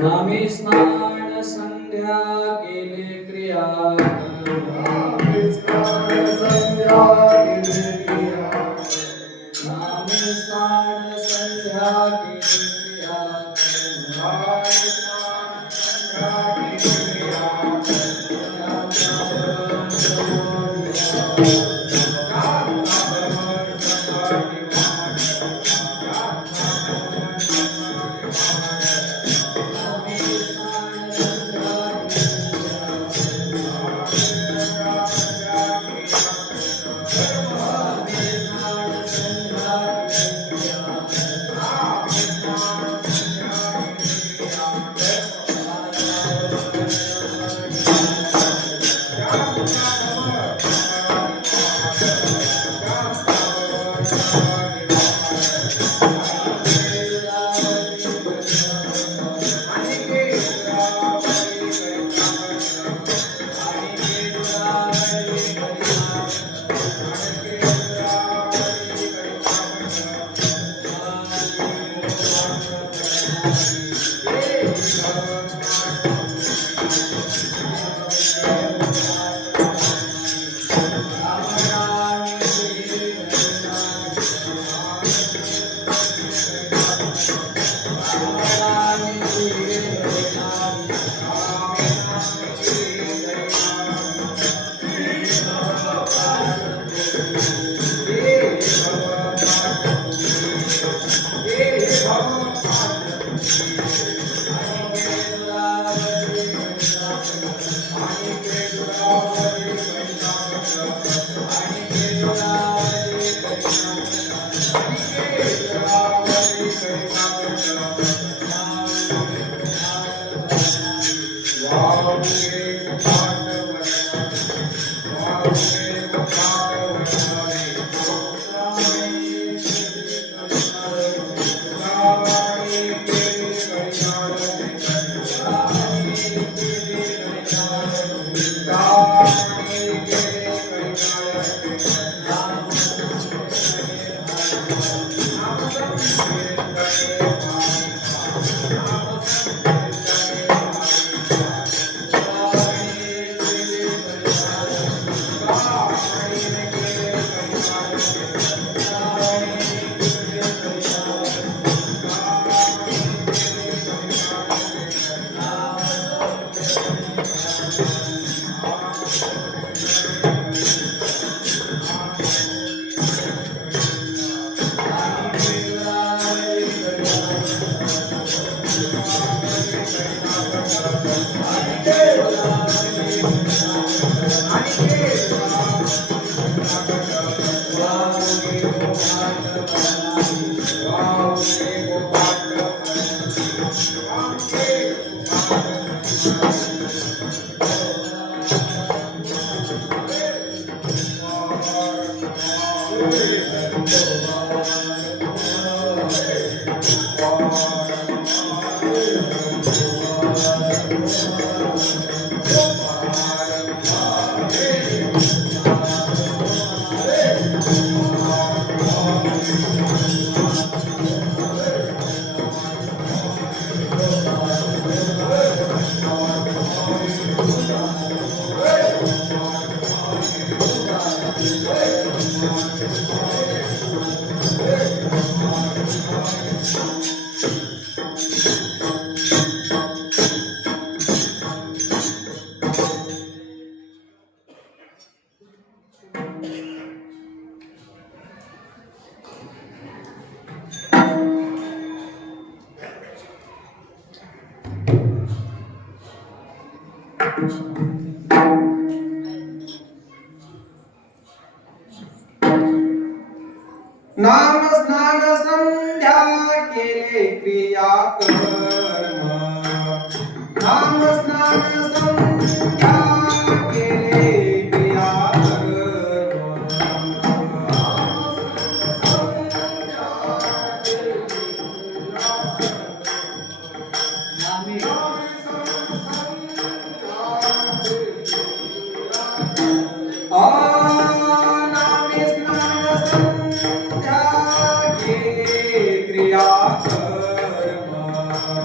नामे स्नान संध्या केले क्रिया नामे स्नान संध्या केले क्रिया नामे स्नान संध्या केले क्रिया नामे स्नान संध्या केले क्रिया नाम स्नान संध्या केले क्रिया कर्म नाम स्नान संध्या केले क्रिया नामे स्नान संध्या केले क्रिया कर्म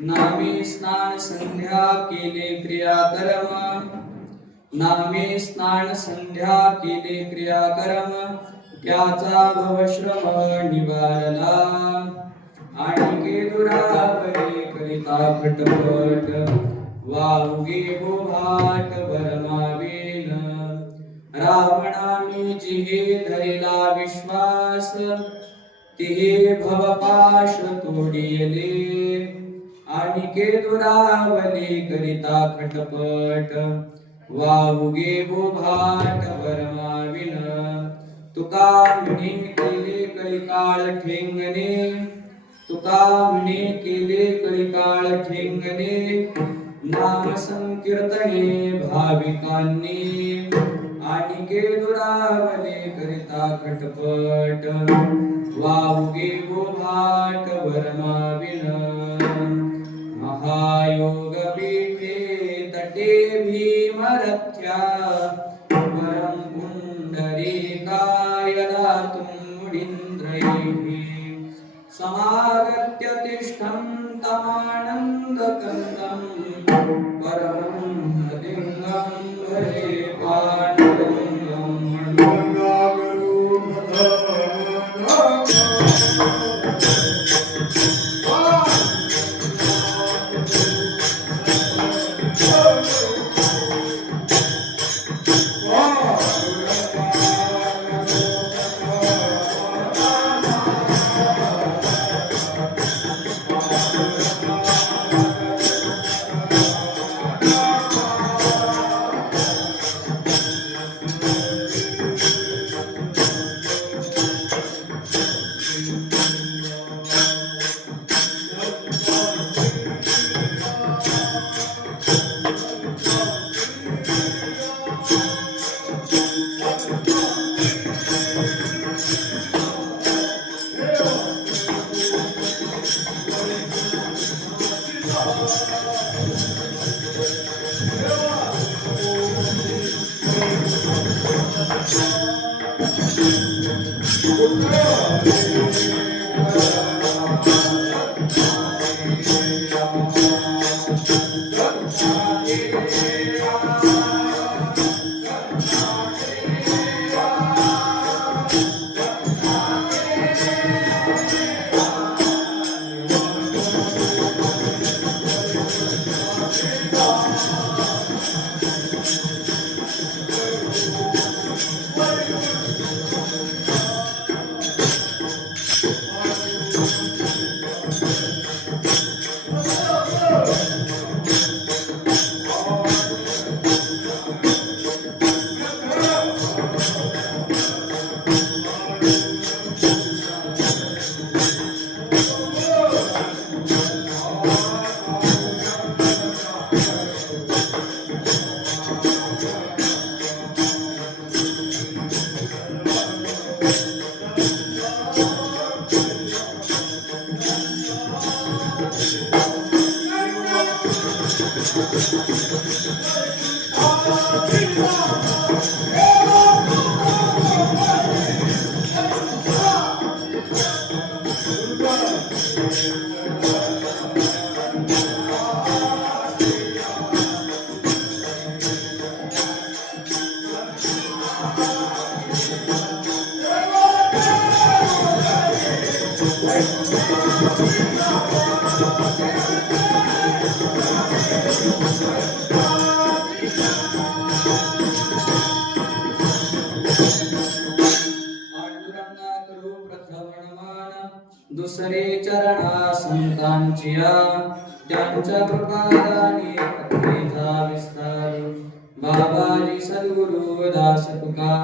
नामे स्नान संध्या केले क्रियाकर्म नामे स्नान संध्या केले क्रियाकर्म त्याचा भवश्रम निवारला आणि दुरावले करिता खटपट वाहुगे गोभाट भरमावेन रावणाने जिहे धरेला विश्वास तिहे भवपाश तोडिले आणि दुरावले करिता खटपट वाहुगे गोभाट भरमाविन तुका म्हणे केले कलिकाळ ठेंगणे तुका म्हणे केले कलिकाळ ठेंगणे नाम संकीर्तने भाविकांनी आणि दुरावले करिता खटपट वाहुगे गोभाट भरमाविन महायोग पीठे तटे भीमरथ्या परम पुंडरीकाय दातुं मुडीन्द्रैः समागत्य तिष्ठन्तमानन्दकन्दं परमं लिङ्गं भजे पाण्डुरङ्गं दुसरे चरणा संतांचिया त्यांच्या कृपादानी पत्रिका विस्तार बाबाजी सद्गुरु दास तुका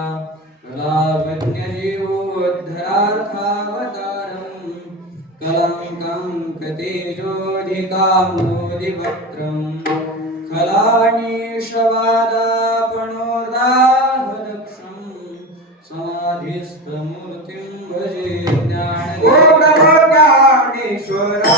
कलावज्ञ जीवोद्धरार्थावतारं कलंकं कतेजोधिकामोदिवक्त्रं खलानीशवादापणोदाहदक्षं समाधिस्थमूर्तिं भजे ज्ञानेश्वरा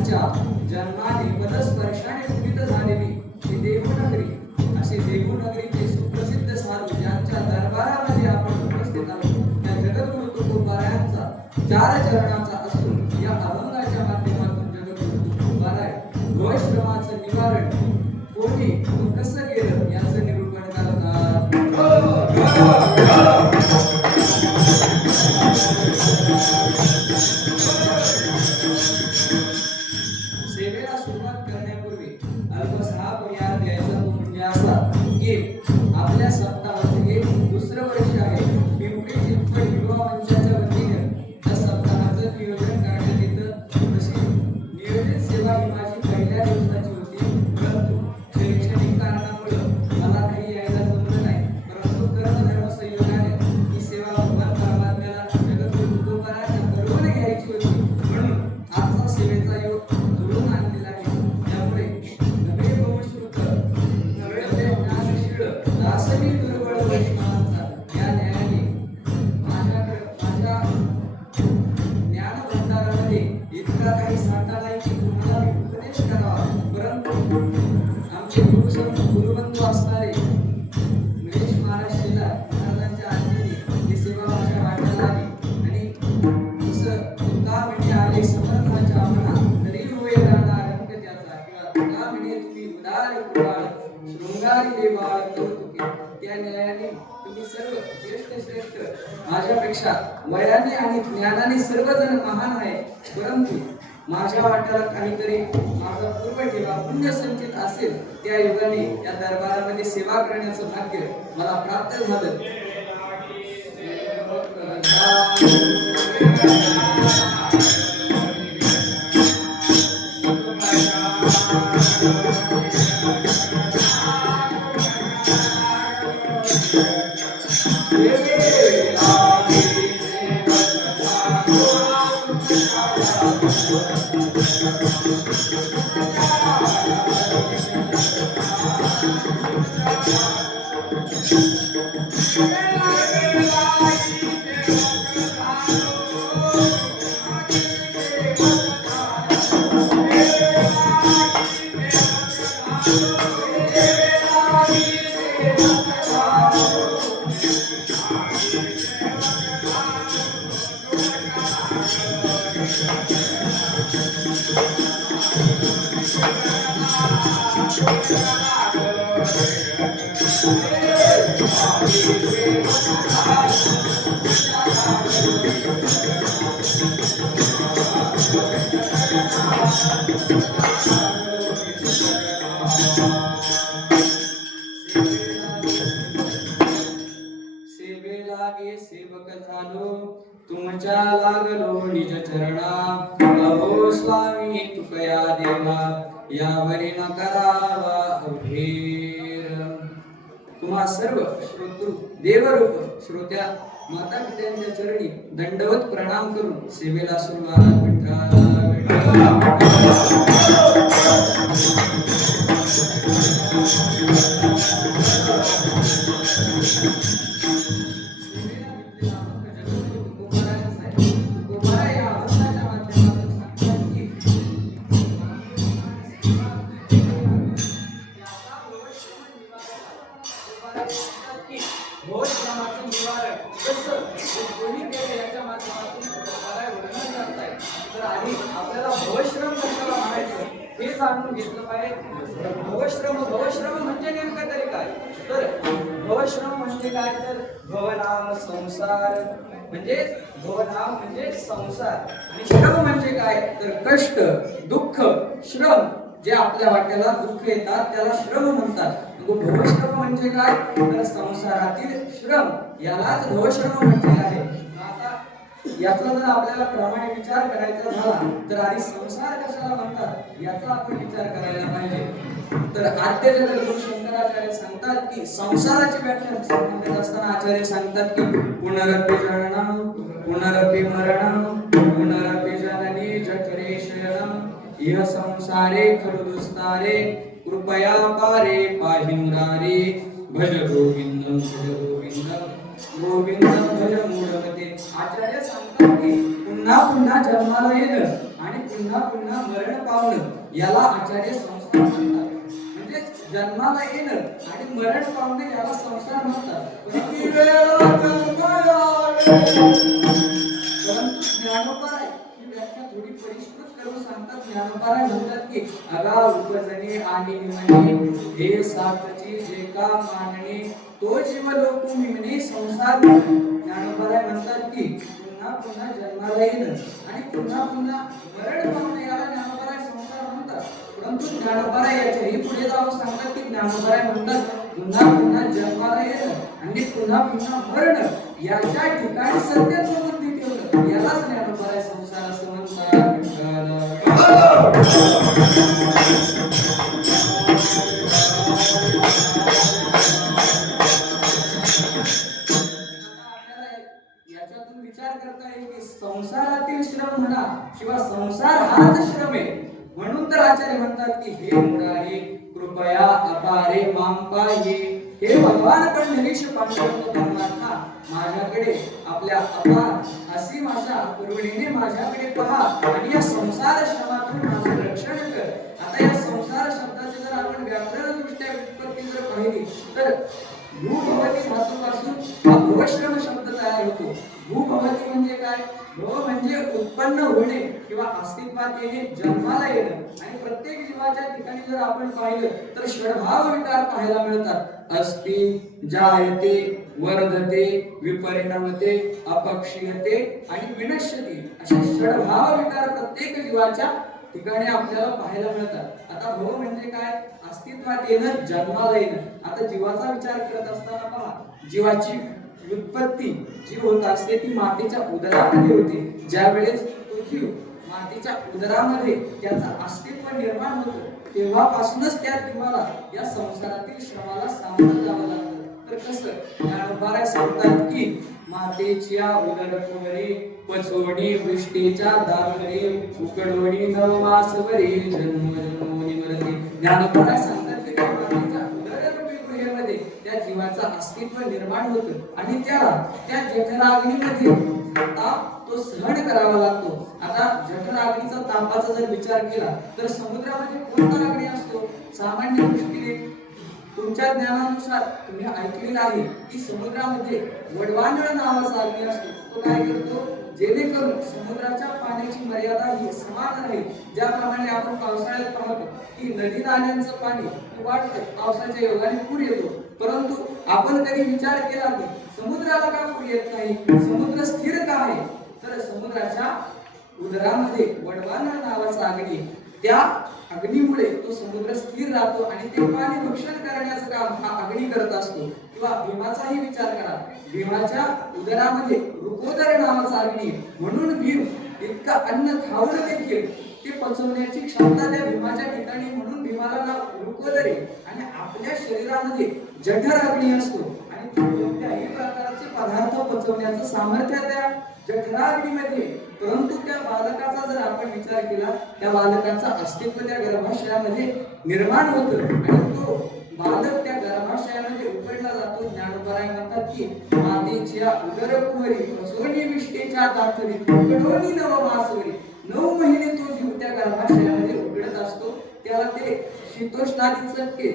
ज्यांच्या जन्माने पदस्पर्शाने पुनीत झालेली ही देवनगरी, अशी देवनगरीचे सुप्रसिद्ध साधू ज्यांच्या दरबारामध्ये आपण उपस्थित आहोत त्या जगद्गुरु तुकोबारायांचा 4 चरणाचा असून या अभंगाच्या माध्यमातून जगद्गुरु तुकोबाराय भवश्रमाचं निवारण कोणी कसं केलं याचं निरूपण करतात. सेवेला सुरुवात करण्यापूर्वी अल्पसा पर्याय द्यायचा तो म्हणजे असा की आपल्या सप्ताहाचं हे दुसरं वर्ष आहे. पिंपरी चिंचवड युवा मंचाच्या वतीने त्या सप्ताहाचं नियोजन करण्यात येतं. तशी नियोजित सेवा ही माझी पहिल्या दिवसाची होती, परंतु शैक्षणिक कारणामुळे मला काही यायला जमलं नाही. परंतु कर्मधर्म संयोगाने ही सेवा भगवान परमात्म्याला जगद्गुरु तुकोबारायांना करून घ्यायची होती, म्हणून आजचा सेवेचा योग जुळून आणलेला आहे. त्यामुळे नवे वंशकृत नवे ज्ञानशील दासनी दुर्बळ वैष्णवांचा या न्यायाने माझ्या ज्ञान भंडारामध्ये इतका काही साठा नाही की तुम्हाला मी उपदेश करावा, परंतु आमचे गुरुबंधू असणारे महेश महाराज शेलार महाराजांच्या आज्ञेने ही सेवा माझ्या वाट्याला आली आणि जसं तुका म्हणजे आले समर्थाच्या म्हणा तरी होय राहणार अंक त्याचा, किंवा तुका म्हणजे तुम्ही उदार कृपाळ शृंगारी देवाळ कौतुके, त्या न्यायाने तुम्ही सर्व श्रेष्ठ माझ्यापेक्षा वयाने आणि ज्ञानाने सर्वजण महान आहे, परंतु माझ्या वाट्याला काहीतरी माझा पूर्व ठेवा पुण्य संचित असेल, त्या योगाने या दरबारामध्ये सेवा करण्याचं भाग्य मला प्राप्त झालं. सेवेलागे सेवक झालो तुमच्या लागलो निज चरणा, अहो स्वामी तुकया देवा यावरी न करावा अभेर. तुम्हा सर्व श्रोतृ देवरूप श्रोत्या माता पित्यांच्या चरणी दंडवत प्रणाम करून सेवेला सुरुवात. आपल्याला भवश्रम कशाला म्हणायचं हे जाणून घेतलं पाहिजे. भवश्रम म्हणजे नेमकं तरी काय, तर भवश्रम म्हणजे काय, तर भवनाम संसार म्हणजे भवनाम म्हणजे संसार, आणि श्रम म्हणजे काय, तर कष्ट दुःख श्रम जे आपल्या वाट्याला दुःख येतात त्याला श्रम म्हणतात. भवश्रम म्हणजे काय, तर संसारातील श्रम यालाच भवश्रम म्हटले आहे. आता याचा जर आपल्याला प्रामाणिक विचार करायचा झाला तर आधी संसार कशाला म्हणतात याचा आपण विचार करायला पाहिजे. तर आद्य जगद्गुरु शंकराचार्य सांगतात की संसाराची व्याख्या सांगत असताना आचार्य सांगतात की पुनरपि जननम पुनरपि मरणम पुनरपि जननी जठरे शयनम इह संसारे खलु दुस्तारे कृपया पारे पाहि मुरारे भज गोविंदम गोविंदम भज मूढमते. आचार्य सांगतात की पुन्हा पुन्हा जन्माला येणं आणि पुन्हा पुन्हा मरण पावणं याला आचार्य संसार म्हणतात. म्हणजे जन्माला येणं आणि मरण पावणे याला संसार म्हणतात. किती वेळा परंतु ज्ञानोबाराय ही व्याख्या थोडी परिष्कृत करून सांगतात. ज्ञानोबाराय म्हणतात की अगा उपजने आणि निमणे हे सातची जे का मानणे तो जीव लोक मिमणे संसार. ज्ञानोबाराय म्हणतात की पुन्हा पुन्हा जन्माला येणं आणि पुन्हा पुन्हा मरण पावणे याला ज्ञानोबाराय संसार म्हणतात. परंतु ज्ञानोबाराय याच्याही पुढे जाऊन सांगतात की ज्ञानोबाराय म्हणतात पुन्हा पुन्हा जन्माला येणं आणि पुन्हा पुन्हा मरण याच्या ठिकाणी सत्याचं बुद्धी ठेवणं यालाच ज्ञानोबाराय संसार असं म्हणतात. याच्यातून विचार करता येईल की संसारातील श्रम म्हणा किंवा संसार हाच श्रम आहे. म्हणून तर आचार्य म्हणतात की हे मुरारी कृपया अपारे माम पाहि हे भगवान पंढरीश पांडुरंग परमात्मा माझ्याकडे आपल्या अपार असीम अशा करुणेने माझ्याकडे पहा आणि या संसार श्रमातून माझे रक्षण कर. आता या संसार शब्दाची जर आपण व्याकरण दृष्ट्या व्युत्पत्ती जर पाहिली तर भूभवती धातूपासून हा भवश्रम शब्द तयार होतो. भूभवती म्हणजे काय? भव म्हणजे उत्पन्न होणे किंवा अस्तित्वात येणे, जन्माला येणं. आणि प्रत्येक जीवाच्या ठिकाणी जर आपण पाहिलं तर षडभाव विकार पाहायला मिळतात. अस्ति, जायते, वर्धते, विपरिणमते, अपक्षीयते आणि विनश्यते असे षडभाव विकार प्रत्येक जीवाच्या ठिकाणी आपल्याला पाहायला मिळतात. आता भव म्हणजे काय? अस्तित्वात येणं, जन्माला येणं. आता जीवाचा विचार करत असताना पहा, जीवाची उत्पत्ती जी होत असते ती मातेच्या उदरामध्ये होते. ज्या वेळेस तो जीव मातेच्या उदरामध्ये त्याचं अस्तित्व निर्माण होतं तेव्हापासूनच त्या जीवाला या संसारातील श्रमाला सामोरं जावं लागतं. तर कसं? ज्ञानोबाराय सांगतात की मातेच्या उदरकुवरी पचवणी वृष्टीच्या दाखरी उकडवणी नवमासवरी जन्म जन्मोनी मरते. ज्ञानोबाराय सांगतात की त्या मातेच्या उदररूपी गुहेमध्ये त्या जीवाचं अस्तित्व निर्माण होतं आणि त्याला त्या जठराग्नीमध्ये ताप तो सहन करावा लागतो. आता जठराग्नीचा तापाचा जर विचार केला तर समुद्रामध्ये कोणता अग्नी असतो? सामान्य दृष्टीने तुमच्या ज्ञानानुसार तुम्ही ऐकलेलं आहे की समुद्रामध्ये वडवानळ नावाचा अग्नी असतो. तो काय करतो? जेणेकरून समुद्राच्या पाण्याची मर्यादा ही समान राहील. ज्याप्रमाणे आपण पावसाळ्यात पाहतो की नदी नाल्यांचं पाणी वाढतं, पावसाच्या योगाने पूर येतो. परंतु आपण कधी विचार केला की समुद्राला का पूर येत नाही? समुद्र स्थिर का आहे? तर समुद्राच्या उदरामध्ये वडवानळ नावाचा अग्नी, त्या अग्नीमुळे तो समुद्र स्थिर राहतो आणि ते पाणी भक्षण करण्याचं काम हा अग्नी करत असतो. किंवा भीमाचाही विचार करा, भीमाच्या उदरामध्ये वृकोदर नावाचा अग्नी, म्हणून भीम इतका अन्न खाऊन देखील ते पचवण्याची क्षमता त्या भीमाच्या ठिकाणी, म्हणून भीमाला नाव वृकोदर आहे. आणि आपल्या शरीरामध्ये जठर अग्नी असतो आणि कोणत्याही प्रकारचे पदार्थ पचवण्याचं सामर्थ्य त्या जठराग्नीमध्ये. परंतु त्या बालकाचा जर आपण विचार केला, त्या बालकाचं अस्तित्व त्या गर्भाशयामध्ये निर्माण होतं आणि तो बालक त्या गर्भाशयामध्ये उपडला जातो. ज्ञानोबाराय म्हणतात की मातेच्या उदरकुवरी पचवणी विष्टेच्या दाखरी उकडवणी नवमासवरी, 9 महिने तो जीव त्या गर्भाशयामध्ये उकडत असतो. त्याला ते शीतोष्णादी चटके,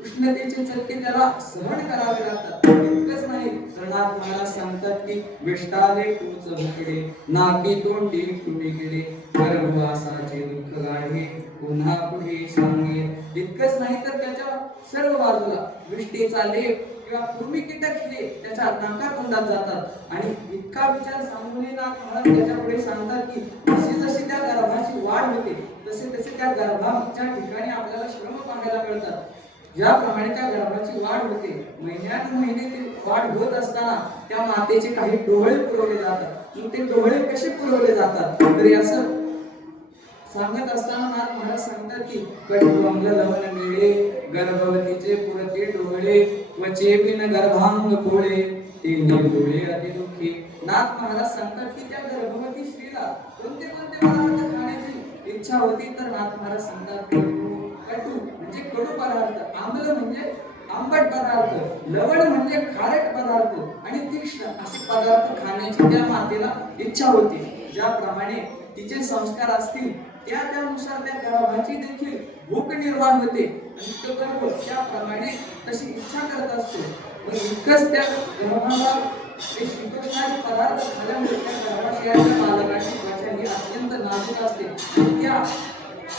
उष्णतेचे चटके त्याला सहन करावे लागतात. इतकंच नाही तर नाथ महाराज सांगतात की विष्टाले टूच भुकडे नाकी तोंडी कुठे गेले गर्भवासाचे दुःख गाढे पुन्हा पुढे सांगे. इतकंच नाही तर त्याच्या सर्व बाजूला विष्टेचा लेप किंवा कृमी कीटक हे त्याच्या नाकातोंडात जातात. आणि इतका विचार सांगून नाथ महाराज त्याच्या पुढे सांगतात की जशी जशी त्या गर्भाची वाढ होते तसे तसे त्या गर्भाच्या ठिकाणी आपल्याला श्रम पाहायला मिळतात. ज्याप्रमाणे त्या गर्भाची वाढ होते, महिन्यानुमहिने ती वाढ होत असताना त्या मातेचे काही डोळे पुरवले जातात. मग ते डोळे कसे पुरवले जातात? तर असं सांगत असताना नाथ महाराज सांगतात की कटकमल लवण मिळे गर्भवतीचे पुरते डोळे वचे बिन गर्भांग पोळे तिन्ही डोळे अति दुःखी. नाथ महाराज सांगतात की त्या गर्भवती स्त्रीला कोणते कोणते पदार्थ खाण्याची इच्छा होती? तर नाथ महाराज सांगतात कटू म्हणजे कडू पदार्थ, आम्ल म्हणजे आंबट पदार्थ, लवण म्हणजे खारट पदार्थ आणि तीक्ष्ण असे पदार्थ खाण्याची त्या मातेला इच्छा होती. ज्याप्रमाणे तिचे संस्कार असतील त्यानुसार त्या गर्भाची देखील भूक निर्माण होते आणि तो गर्भ त्याप्रमाणे तशी इच्छा करत असतो. मग इतकंच त्या गर्भाला ते शीतोष्णादी पदार्थ खाल्यामुळे त्या गर्भाशयाच्या बालकाची त्वचा ही अत्यंत नाजूक असते. त्या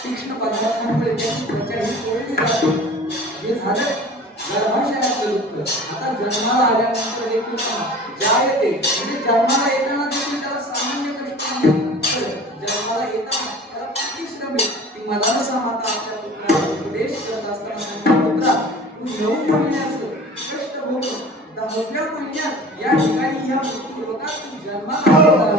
तीक्ष्ण पदार्थांमुळे त्याची त्वचा ही कोरडी राहते. हे झालं गर्भाशयाचं दुःख. आता जन्माला आल्यानंतर देखील ज्या येते म्हणजे जन्माला येताना देखील त्याला सामान्य कष्ट नाही, जन्माला येताना त्याला किती श्रम आहे. ती मदालसा माता आपल्या पुत्राला उपदेश करत असताना सांगते, पुत्रा तू 9 महिन्याचं कष्ट भोगून 10व्या महिन्यात या ठिकाणी या मृत्यू लोकात तू जन्माला आला.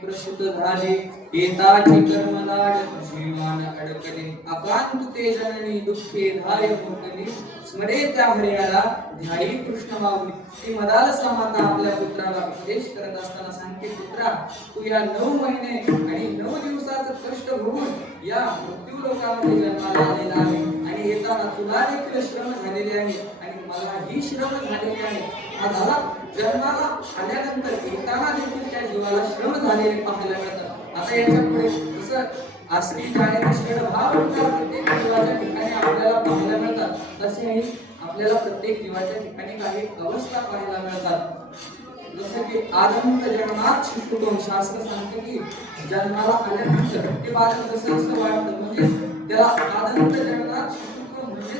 प्रसूत झाले येताची कर्मलाड जीवान अडकले अकांत ते जननी दुःखे धाय मोकली स्मरे त्या हरियाला ध्यायी कृष्ण माऊली. ती मदालसा माता आपल्या पुत्राला उपदेश करत असताना सांगते, पुत्रा तू या 9 महिने आणि 9 दिवसाचं कष्ट भोगून या मृत्यू लोकामध्ये जन्माला आलेला आहे आणि येताना तुला देखील श्रम झालेले आहे आणि मला ही श्रम झालेली आहे. झाला जन्माला आल्यानंतर येताना देखील त्या जीवाला श्रम झालेले पाहायला मिळतात. आता याच्या पुढे जसं आसरी जाण्याचे क्षण भाव प्रत्येक जीवाच्या ठिकाणी आपल्याला पाहायला मिळतात, तसेही आपल्याला प्रत्येक जीवाच्या ठिकाणी काही अवस्था पाहायला मिळतात. जसं की आदंत जन्मात शिशुतोम शास्त्र सांगते की जन्माला आल्यानंतर ते बालक जसं वाटतं म्हणजे त्याला आदंत जन्मात शिशुतोम म्हणजे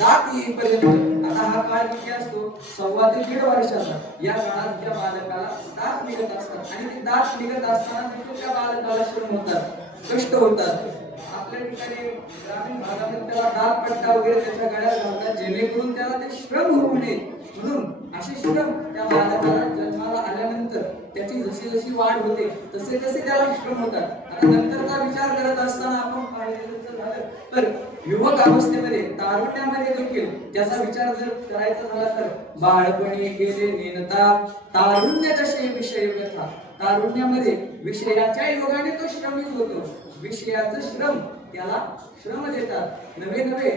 दात येईपर्यंत. आता हा काळ किती असतो 1.25 ते 1.5 वर्षाचा. या काळात त्या बालकाला दात निघत असतात आणि ते दात निघत असताना देखील त्या बालकाला श्रम होतात, कष्ट होतात. आपल्या ठिकाणी ग्रामीण भागामध्ये त्याला दात पट्टा वगैरे त्याच्या गळ्यात घालतात जेणेकरून त्याला ते श्रम होऊ नये म्हणून. असे श्रम त्या बालकाला जन्माला आल्यानंतर त्याची जशी जशी वाढ होते तसे तसे त्याला श्रम होतात. आता नंतरचा विचार करत असताना आपण पाहिलं झालं तर युवक अवस्थेमध्ये तारुण्यामध्ये देखील त्याचा विचार जर करायचा झाला तर बाळपणी गेले नेनता तारुण्य तसे विषय व्यथा. तारुण्यामध्ये विषयाच्या योगाने तो श्रमिक होतो, विषयाचं श्रम त्याला श्रम देतात. नवे नवे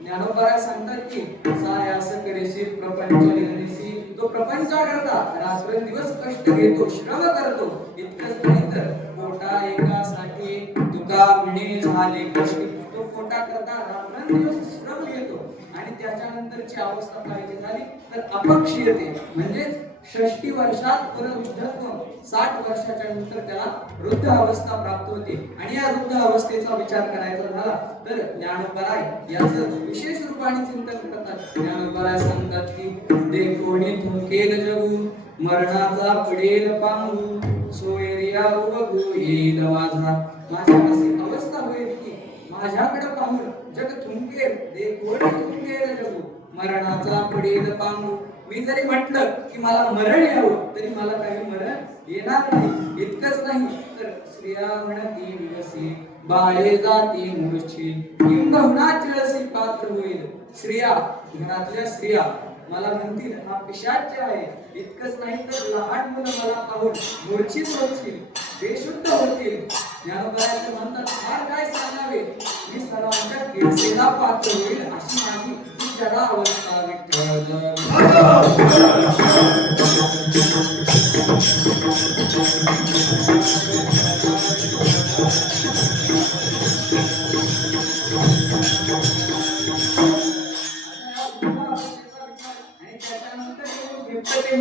ज्ञानोबा सांगतात की सायास करेशी प्रपंच निर्णयसी. तो प्रपंच करता रात्रंदिवस कष्ट घेतो, श्रम करतो. इतकंच नाही तर पोटा एकासाठी तुका म्हणे झाले कष्ट. तो पोटा करता रात्रंदिवस श्रम घेतो आणि त्याच्यानंतरची अवस्था पाहिजे झाली तर अपक्षीयते म्हणजे 60 वर्षात परवृद्धत्व, 60 वर्षाच्या नंतर त्याला वृद्ध अवस्था प्राप्त होते. आणि या वृद्ध अवस्थेचा विचार करायचा झाला तर ज्ञानोबराय याचं विशेष रूपाने चिंतन करतात. ज्ञानोबराय सांगतात की देखोणी थुंकेल जगू मरणाचा पडेल पांगू सोयरिया उबगू येईल माझा. माझ्या अशी अवस्था होईल की माझ्याकडे पाहून जग थुंकेल, देखोणी थुंकेल जगू मरणाचा पडेल पांगू. मी जरी म्हटलं की मला मरण यावं तरी मला काही मरण येणार नाही. इतकंच नाही तर स्त्रिया म्हणती विवसी बाळे जाती मूर्छित किंबहुना चिळसी पात्र होईल. स्त्रिया घरातल्या स्त्रिया मला म्हणतील हा पिशाच आहे. इतकंच नाही तर लहान मुलं मला पाहून मूर्छित होतील, बेशुद्ध होतील. ज्ञानोबारायचं म्हणतात फार काय सांगावे, मी सर्वांच्या गिरसेला पात्र होईल अशी माझी जरा अवस्था विठ्ठल.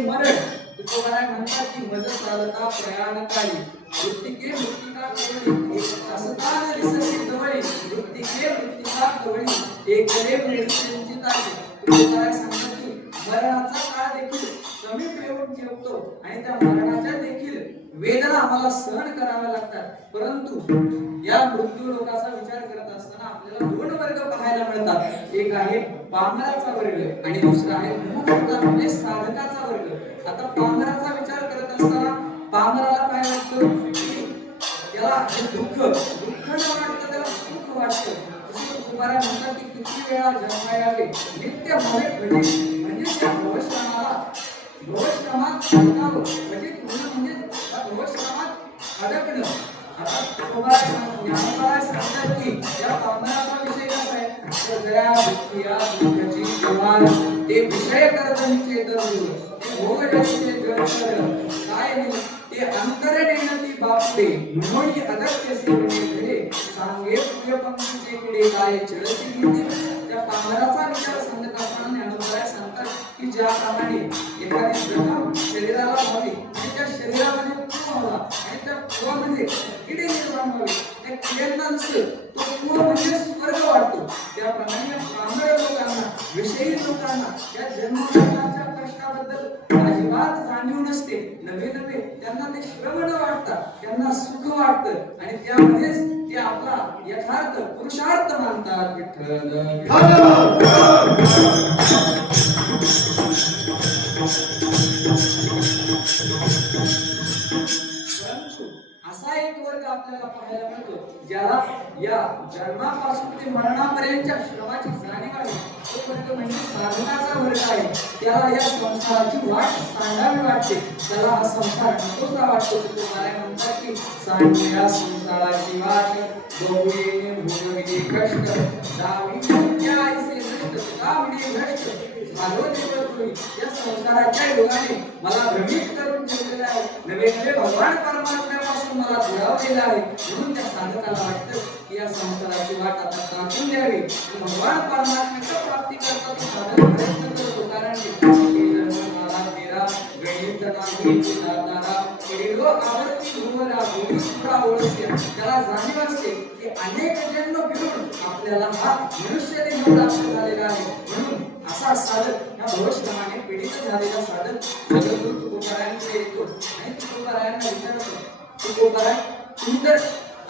मरण तुकोबाराय म्हणतात की मज चालता प्रयाण काळी वृत्तिके मृत्तिका कवळी असताना दिसती जवळी वृत्तिके मृत्तिका कवळी एकले चिंतिताची. तुकोबाराय सांगतात की मरणाचा काळ देखील समीप येऊन ठेवतो आणि त्या मरणाच्या देखील वेदना आम्हाला सहन कराव्या लागतात. परंतु या मृत्यू लोकाचा विचार करत असताना आपल्याला दोन वर्ग पाहायला मिळतात. एक आहे पामराचा वर्ग आणि दुसरा आहे मुक्ता म्हणजे साधकाचा वर्ग. आता पामराचा विचार करत असताना पामराला काय वाटतं की त्याला हे दुःख न वाटतं, त्याला सुख वाटतं. तुकाराम म्हणतात की किती वेळा जन्मायावे नित्य भवे घडे म्हणजे त्या भवश्रमात अडकावं म्हणजे पूर्ण म्हणजे भवश्रमात अडकणं. आता तुकाराम सांगतात की या पामराचा विषय कसा आहे तर दया भक्तिया दुःखाची जवान ते विषय करतंचे दरदूर ते भोगण्याचे जळकर काय नाही ते अंतरे नेणती बापडे म्हणून अगत्य सेवणे घडे सांगे प्रिय पंक्तीचे किडे काय चळती गीते. त्या पामराचा विचार सांगत असताना ज्ञानोबा सांगतात की ज्याप्रमाणे एखादी जखम शरीराला व्हावी आणि त्या शरीरामध्ये पूर्ण व्हावा आणि त्या पूर्वामध्ये किडे निर्माण व्हावे, त्या किड्यांना नसतं तो पूर्ण म्हणजे स्वर्ग वाटतो. त्याप्रमाणे पामर लोकांना विषयी लोकांना या जन्ममरणाच्या कष्टाबद्दल अजिबात जाणीव नसते. नवे नवे त्यांना ते श्रवण वाटतात, त्यांना सुख वाटतं आणि त्यामध्येच ते आपला यथार्थ पुरुषार्थ मानतात. विठ्ठल असा एक वर्ग आपल्याला पाहायला मिळतो ज्याला या जन्मापासून ते मरणापर्यंतच्या श्रमाची जाणीव आहे. तो वर्ग म्हणजे साधनाचा वर्ग आहे. त्याला या संसाराची वाट सांगावी वाटते, त्याला हा संसार नकोसा वाटतो. तुकाराम म्हणतात की सांगूया संसाराची वाट बघूये भोगविले कष्ट दावी त्याईसे नष्ट कावडी भ्रष्ट झालो देवत्वी. या संसाराच्या योगाने मला भ्रमित करून ठेवलेला आहे. नवे नवे भगवान परमात्म्यापासून मला दुरावलेला आहे. म्हणून त्या साधकाला वाटतं की या संसाराची वाट आता टाकून द्यावी. भगवान परमात्म्याच्या प्राप्ती करता तो साधक प्रयत्न करतो. कारण मला मेरा गणित नाही दातारा केलो आवर्ती भूवरा भूमी सुरा ओळखते. त्याला जाणीव असते की अनेक जन्म फिरून आपल्याला हा मनुष्य देह प्राप्त झालेला आहे. म्हणून असा साधक या भवश्रमाने पीडित झालेला साधक जगद्गुरु तुकोबारायांकडे येतो आणि तुकोबारायांना विचारतो, तुकोबाराय तुम्ही तर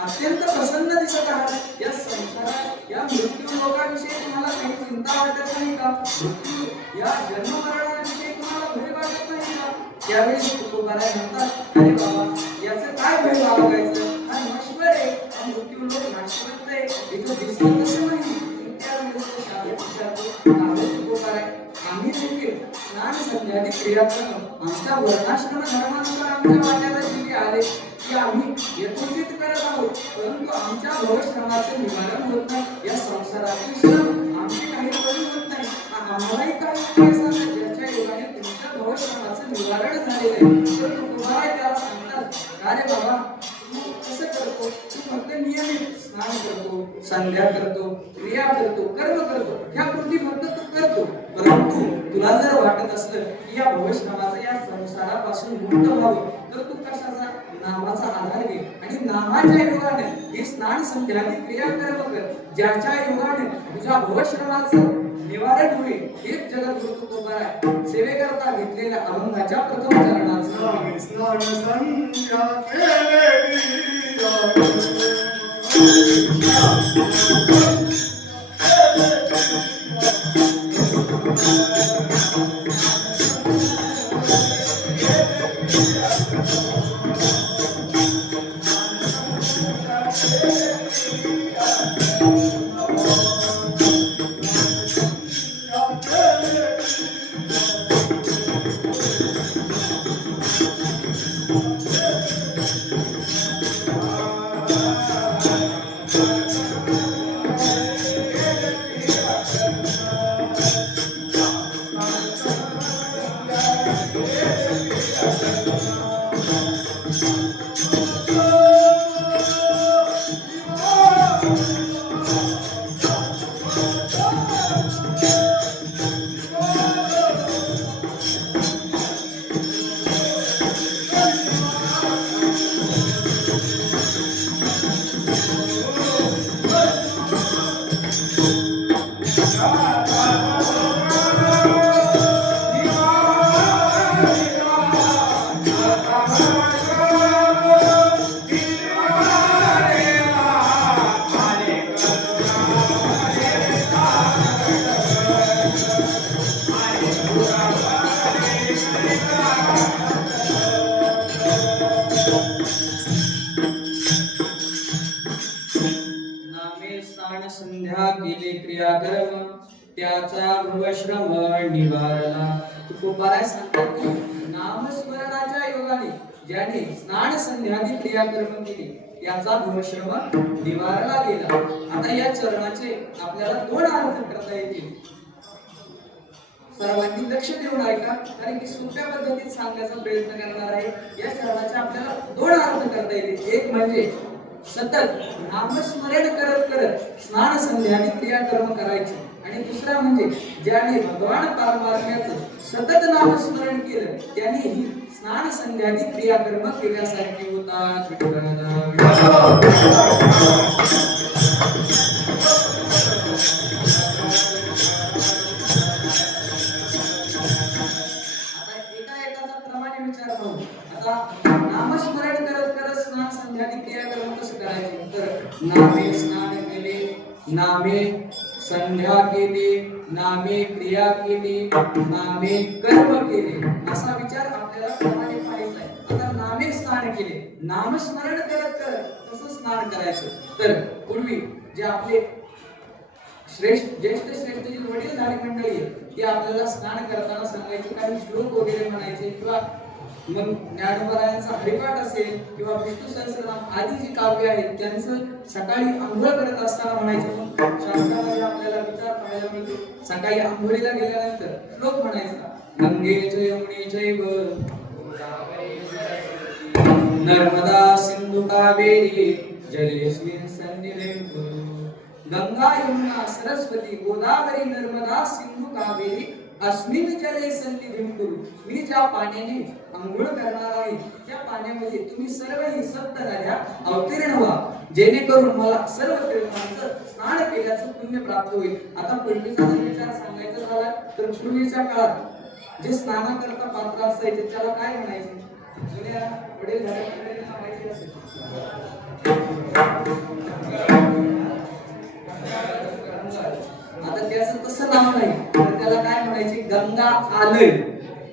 अत्यंत प्रसन्न दिसत आहात. या संसारात या मृत्यू लोकांविषयी तुम्हाला काही चिंता वाटत नाही का? मृत्यू या जन्म मरणाविषयी तुम्हाला भय वाटत नाही का? त्यावेळी तुकोबाराय म्हणतात अरे बाबा याचं काय भय बाळगायचं, हा नश्वर आहे, हा मृत्यू लोक नाशवंत आहे, इथं दिसत कसं नाही. त्यावेळेस तो शाळेत विचारतो तुकोबाराय आम्ही देखील स्नान संध्यादी क्रिया करून आमच्या वर्णाश्रम धर्मानुसार आमच्या वाट्याला जीवी आले की आम्ही यथोचित करत आहोत. परंतु आमच्या भवश्रमाचे निवारण होत नाही. या संसारातील श्रम आमची काही कमी होत नाही. आम्हालाही काही उपाय सांगा ज्याच्या योगाने तुमच्या भवश्रमाचे निवारण झालेले आहे. तर तुकोबाराय त्याला सांगतात अरे बाबा तू कसं करतो, तू फक्त नियमित स्नान करतो, संध्या करतो, क्रिया करतो, कर्म करतो, ह्या कृती फक्त तू करतो. परंतु तुला जर वाटत असलं की या भवश्रमाचा या संसारापासून मुक्त व्हावं तर तू कशाचा नामाचा आधार घे आणि नामाच्या योगाने ही स्नान संध्यादी क्रिया कर्म कर. ज्याच्या योगाने तुझ्या भवश्रमाचं निवारण होईल. हेच जगद्गुरु तुकोबाराय सेवेकरता घेतलेल्या अभंगाच्या प्रथम चरणाचं स्नान संध्या केली नामे स्नान संध्या केले क्रियाकर्म त्याचा भवश्रम निवारला. तुकोबाराय सांगतात की नामस्मरणाच्या योगाने ज्याने स्नान संध्यादी क्रियाकर्म केले त्याचा भवश्रम निवारला गेला. आता या चरणाचे आपल्याला दोन अर्थ करता येतील. सर्वांनी लक्ष देऊन ऐका, कारण की सोप्या पद्धतीत सांगण्याचा प्रयत्न करणार आहे. या चरणाचे आपल्याला दोन अर्थ करता येतील. एक म्हणजे सतत नामस्मरण करत करत स्नान संध्यादी क्रियाकर्म करायचे, आणि दुसरा म्हणजे ज्याने भगवान परमात्म्याचं सतत नामस्मरण केलं त्याने ही स्नान संध्यादी क्रियाकर्म केल्यासारखे होतात. आता एका क्रमाने विचार करू. आता नामस्मरण करत करत स्नान संध्यादी क्रियाकर्म कसं करायचे, तर नामे स्नान केले, नामे संध्या केली, नामे क्रिया केली, नामे कर्म केले, असा विचार आपल्याला क्रमाने पाहायचा आहे. आता नामे स्नान केले, नामस्मरण करत करत कसं स्नान करायचं, तर पूर्वी जे आपले ज्येष्ठ जी वडीलधारी मंडळी आहे ती आपल्याला स्नान करताना सांगायची, काही श्लोक वगैरे म्हणायचे, किंवा मग ज्ञानोबरायांचा हरिपाठ असेल किंवा विष्णू सहस्रनाम आदी जी काव्य आहेत त्यांचं सकाळी अंघोळ करत असताना म्हणायचं. मग शास्त्रामध्ये आपल्याला विचार पाहायला मिळतो, सकाळी अंघोळीला गेल्यानंतर श्लोक म्हणायचा, गंगे च यमुने चैव नर्मदा सिंधू कावेरी जलेस्मिन् सन्निधिं कुरु. गंगा यमुना सरस्वती गोदावरी नर्मदा सिंधू कावेरी अस्मिन् जले सन्निधिं कुरु. मी ज्या पाण्याने अंघोळ करणार आहे त्या पाण्यामध्ये तुम्ही सर्व ही सप्त नद्या अवतीर्ण व्हा, जेणेकरून मला सर्व तीर्थांचं स्नान केल्याचं पुण्य प्राप्त होईल. आता पूर्वीचा जर विचार सांगायचा झाला तर पूर्वीच्या काळात जे स्नानाकरता पात्र असायचे त्याला काय म्हणायचे, जुन्या वडीलधाऱ्यांना माहिती असेल. आता त्याचं तसं नाव नाही, तर त्याला काय म्हणायचे, गंगा आलय.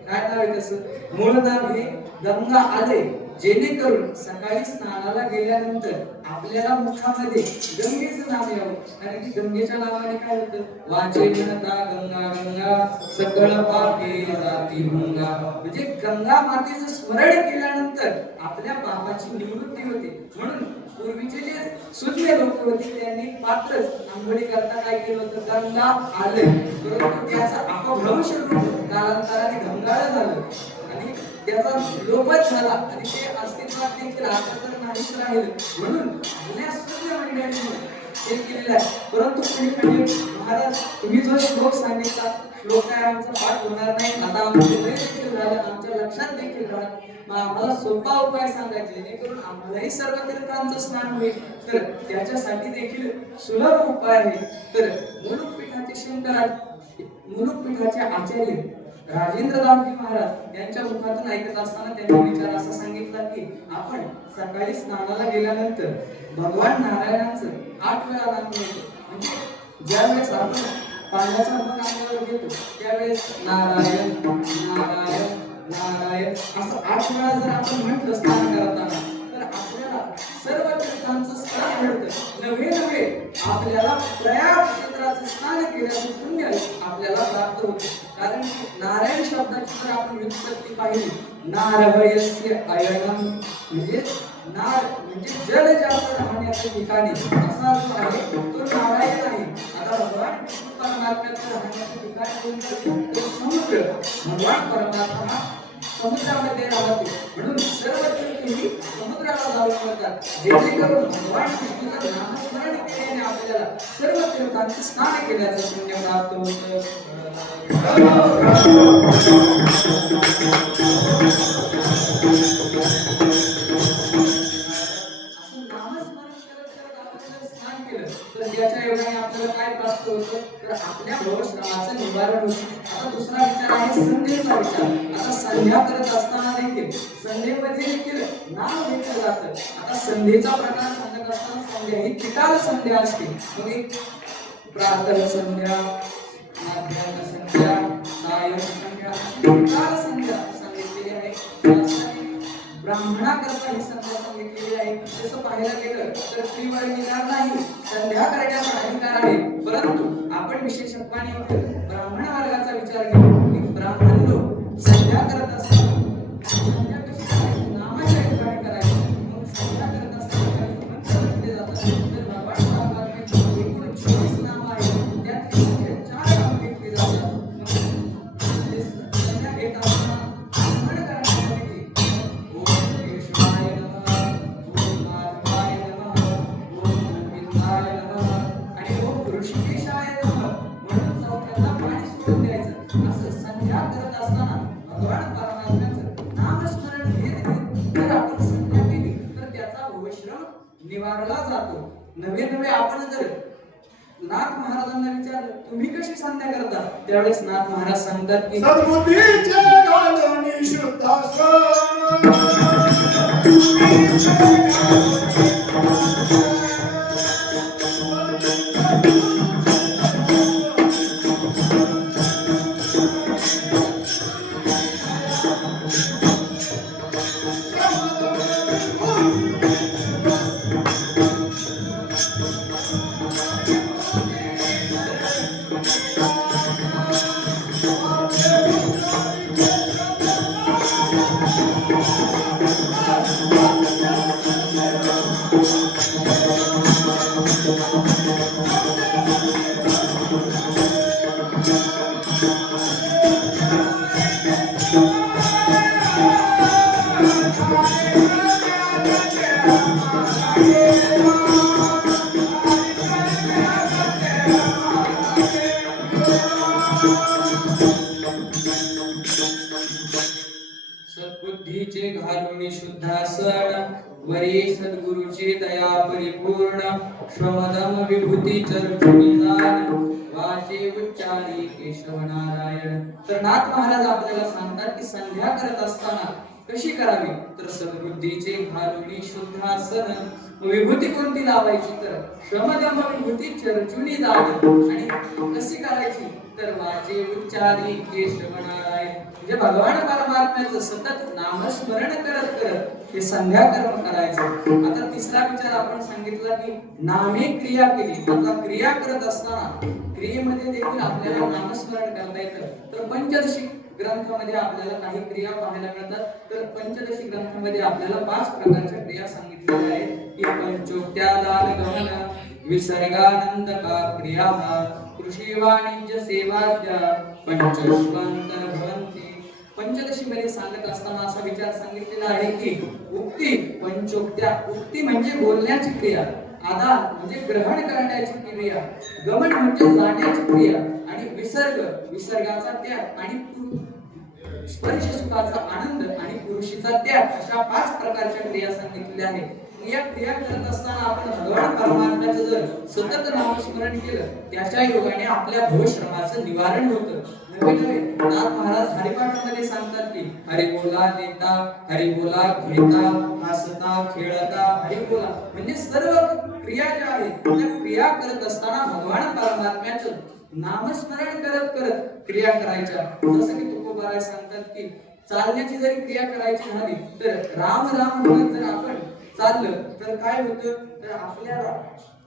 काय नाव आहे त्याचं, मूळ नाव हे गंगा आलय, जेणेकरून सकाळी स्नानाला गेल्यानंतर आपल्याला मुखामध्ये गंगेचं नाव यावं. कारण की गंगेच्या नावाने काय होतं, वाचे म्हणता गंगा गंगा सकळ पापे जाती भंगा. म्हणजे गंगा मातेचं स्मरण केल्यानंतर आपल्या पापाची निवृत्ती होते. म्हणून पूर्वीचे जे सुज्ञ लोक होते त्यांनी पात्र आंघोळी करता काय केलं होतं, गंगा आलय. परंतु त्याचा अपभ्रंश रूप कालांतराने गंगाळ झालं आणि त्याचा लोपच झाला आणि ते अस्तित्वात देखील आता तर नाहीच राहिलं. म्हणून जुन्या सुज्ञ मंडळींनी हे केलेलं आहे. परंतु पुढे म्हणजे महाराज तुम्ही जो श्लोक सांगितला, श्लोक काय आमचा पाठ होणार नाही, आता आमचे लय देखील झालं, आमच्या लक्षात देखील राहत, मग आम्हाला सोपा उपाय सांगायचे जेणेकरून आम्हालाही सर्व तीर्थांचं स्नान होईल. तर त्याच्यासाठी देखील सुलभ उपाय आहे. तर मुलुक पीठाचे आचार्य राजेंद्रदासजी महाराज यांच्या मुखातून ऐकत असताना त्यांनी विचार असा सांगितला की आपण सकाळी स्नानाला गेल्यानंतर भगवान नारायणांचं 8 वेळा नाम घेतो. म्हणजे ज्यावेळेस आपण पाण्याचा मग अंगावर घेतो त्यावेळेस नारायण नारायण नारायण असं 8 वेळा जर आपण म्हटलं स्नान करताना तर आपल्याला सर्व तीर्थांचं स्नान घडतं. नवे आपल्याला प्रयाग क्षेत्राचं स्नान केल्याचं पुण्य आपल्याला प्राप्त होतं. कारण नारायण शब्दाची जर आपण व्युत्पत्ती पाहिली, नारभयस्य अयनम म्हणजे नार म्हणजे जल जास्त राहण्याच्या ठिकाणी असा जो आहे तो नारायण आहे. आता भगवान विष्णू परमात्म्याचं राहण्याचं ठिकाण कोणतं, तो समुद्र. भगवान परमात्मा समुद्रामध्ये राहतो, म्हणून सर्व तीर्थी समुद्राला जाऊन येतात. जेणेकरून भगवान विष्णूचं नामस्मरण केल्याने आपल्याला सर्व तीर्थांचं स्नान केल्याचं पुण्य प्राप्त होतं. तर त्याच्या योगाने आपल्याला काय प्राप्त होतं, तर आपल्या भवश्रमाचं निवारण होतं. आता दुसरा विचार आहे संध्येचा विचार. आता संध्या करत असताना देखील संध्येमध्ये देखील नाव घेतलं जातं. आता संध्येचा प्रकार सांगत असताना संध्या ही त्रिकाल संध्या असते. मग एक प्रातः संध्या, मध्यान्ह संध्या, सायं संध्या, त्रिकाल संध्या ब्राह्मणाकरता ही संध्या सांगितलेली आहे. तसं पाहायला गेलं तर स्त्रीवर निघणार नाही, संध्या करण्याचा अधिकार आहे. परंतु आपण विशेषत्वाने ब्राह्मण वर्गाचा विचार केला की ब्राह्मण लोक संध्या करत असताना संध्या कशी करायची, नामाच्या ठिकाणी करायची. मग संध्या करत असताना काही मंत्र म्हटले जातात. तर भगवान महाभारताचे एकूण 24 नाम आहेत, त्यातले 4 नाम घेतली जातात. मग ते संध्या घेत असताना ब्राह्मण करण्यासाठी ओम केशवाय नमः, ओम माधवाय नमः, ओम गोविंदाय नमः आणि ओम ऋषिकेशाय नमः म्हणून चौथ्यांदा पाणी सोडून द्यायचं. असं संध्या करत असताना भगवान परमात्म्याचं नामस्मरण घेत जर आपण संध्या केली तर त्याचा भवश्रम निवारला जातो. नवे नवे आपण जर नाथ महाराजांना विचारलं तुम्ही कशी संध्या करता, त्यावेळेस नाथ महाराज सांगतात की सद्बुद्धीचे घालून शुद्धासन सद्बुद्धीचे घालून शुद्धासन वरी सद्गुरुची दया परिपूर्ण श्रमदम विभूती चरचुनी जाण वाचे उच्चारी केशव नारायण. तर नाथ महाराज आपल्याला सांगतात की संध्या करत असताना कशी करावी, तर सद्बुद्धीचे घालून शुद्धासन विभूती कोणती लावायची, तर श्रमदम विभूती चरचुनी जाण आणि कशी करायची, तर वाचे उच्चारी केशव नारायण. म्हणजे भगवान परमात्म्याचं सतत नामस्मरण करत करत हे संध्या कर्म करायचं. आता तिसरा विचार आपण सांगितला की नामे क्रिया केली. आता क्रिया करत असताना क्रियेमध्ये देखील आपल्याला नामस्मरण करता येतं. तर पंचदशी ग्रंथामध्ये आपल्याला काही क्रिया पाहायला मिळतात. तर पंचदशी ग्रंथामध्ये आपल्याला 5 प्रकारच्या क्रिया सांगितलेल्या आहेत की पंचोक्त्या दान गमन विसर्गानंद का क्रिया कृषी वाणिज्य सेवाद्या पंचश्वंतर भवन्ति. पंचदशी मध्ये सांगत असताना असा विचार सांगितलेला आहे की उक्ती पंचोक्त्या, उक्ती म्हणजे बोलण्याची क्रिया, आदान म्हणजे ग्रहण करण्याची क्रिया, गमन म्हणजे जाण्याची क्रिया आणि विसर्ग विसर्गाचा त्याग आणि स्पर्श सुखाचा आनंद आणि पुरुषीचा त्याग अशा 5 प्रकारच्या क्रिया सांगितलेल्या आहेत. या क्रिया करत असताना आपण भगवान परमात्म्याचं जर सतत नामस्मरण केलं त्याच्या योगाने आपल्या भवश्रमाचं निवारण होतं. नवे नाथ महाराज हरिपाठामध्ये सांगतात की हरी बोला देता, हरी बोला घेता, हसता खेळता, हरी बोला म्हणजे सर्व क्रिया ज्या आहेत त्या क्रिया करत असताना भगवान परमात्म्याचं नामस्मरण करत करत क्रिया करायच्या. जसं की तुकोबाराय सांगतात की चालण्याची जरी क्रिया करायची झाली तर राम राम म्हणत जर आपण चाललं तर काय होतं, तर आपल्याला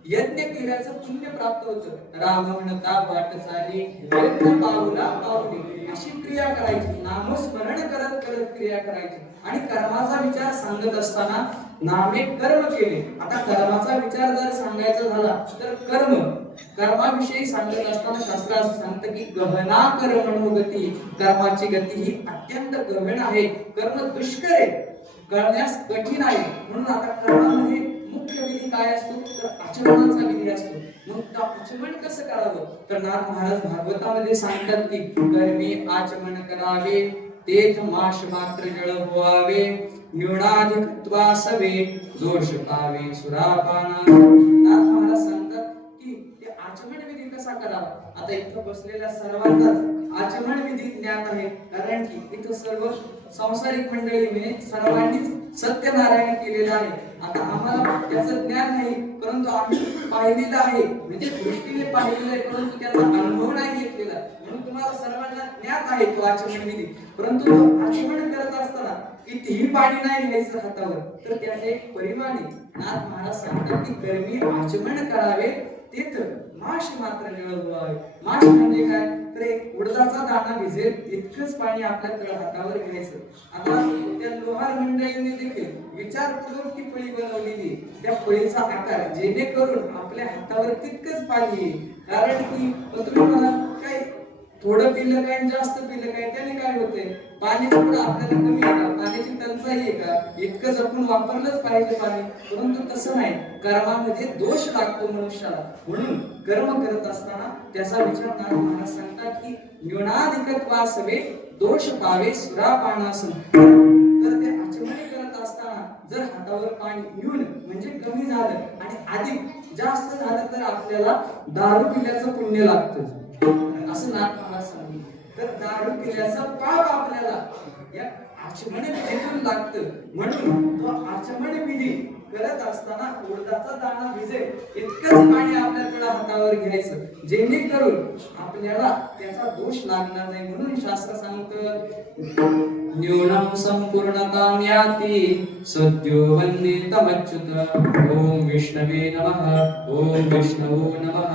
यज्ञ केल्याचं पुण्य प्राप्त होतं. राम म्हणता वाट चाली यज्ञ पाऊला पाऊली अशी क्रिया करायची. नामस्मरण करत करत क्रिया करायची. आणि कर्माचा विचार सांगत असताना नामे कर्म केले. आता कर्माचा विचार जर सांगायचा झाला तर कर्माविषयी सांगत असताना शास्त्र असं सांगतं की गहना कर्मणोगती, कर्माची गती ही अत्यंत गहन आहे. कर्म दुष्कर आहे, करण्यास कठीण आहे. म्हणून आता कर्मामध्ये मुख्य विधी काय असतो, तर आचमनाचा विधी असतो. मग त्या आचमन कसं करावं, तर नाथ महाराज भागवतामध्ये सांगतात की कर्मी आचमन करावे तेथ माश मात्र जळ होवावे न्यूनाधिकत्वा सवे दोष पावे सुरापाना. नाथ महाराज सांगतात की ते आचमन विधी कसा करावा. आता इथं बसलेल्या सर्वांनाच आचमन विधी ज्ञान आहे, कारण की इथं सर्व सांसारिक मंडळीने सर्वांनीच सत्यनारायण केलेलं आहे. आता आम्हाला त्याचं ज्ञान नाही, परंतु आम्ही पाहिलेलं आहे, म्हणजे दृष्टीने पाहिलेलं आहे, परंतु त्याचा अनुभव नाही घेतलेला. म्हणून तुम्हाला सर्वांना ज्ञान आहे तो आचमन विधी. परंतु आचमन करत असताना कितीही पाणी नाही घ्यायचं हातावर तर त्याचे एक परिमाण आहे. नाथ महाराज सांगतात की कर्मी आचमन करावे तेथ माश मात्र निळवावे. माश म्हणजे काय तर एक उडदाचा दाणा भिजेल इतकंच पाणी आपल्या हातावर घ्यायचं. आता त्या लोहार मंडळींनी देखील विचारपूर्वक ती फळी बनवलेली, त्या फळीचा आकार जेणेकरून आपल्या हातावर तितकंच पाणी येईल. कारण की तुम्ही मला काय थोडं पिलं काय जास्त पिलं काय त्याने काय होतंय, पाणी थोडं आपल्याला कमी आहे का, पाण्याची टंचाई आहे का, इतकं जपून वापरलंच पाहिजे पाणी. परंतु तसं नाही, कर्मामध्ये दोष लागतो मनुष्याला. म्हणून कर्म करत असताना त्याचा विचार नाथ महाराज सांगतात की न्यूनाधिकत्वासवे दोष पावे सुरापानासन. तर ते आचमन करत असताना जर हातावर पाणी न्यून म्हणजे कमी झालं आणि अधिक जास्त झालं तर आपल्याला दारू पिल्याचं पुण्य लागतं असं नाथ महाराज सांगितलं. तर दारू पिल्याचं पाप आपल्याला या आचमन विधीतून लागतं. म्हणून तो आचमन विधी करत असताना उडदाचा दाणा भिजेल इतकंच पाणी आपल्याकडे हातावर घ्यायचं जेणेकरून आपल्याला त्याचा दोष लागणार नाही. म्हणून शास्त्र सांगतं न्यूनम संपूर्णतां याति सद्यो वन्दितमच्युत. ओम विष्णवे नमः. ओम विष्णवो नमः.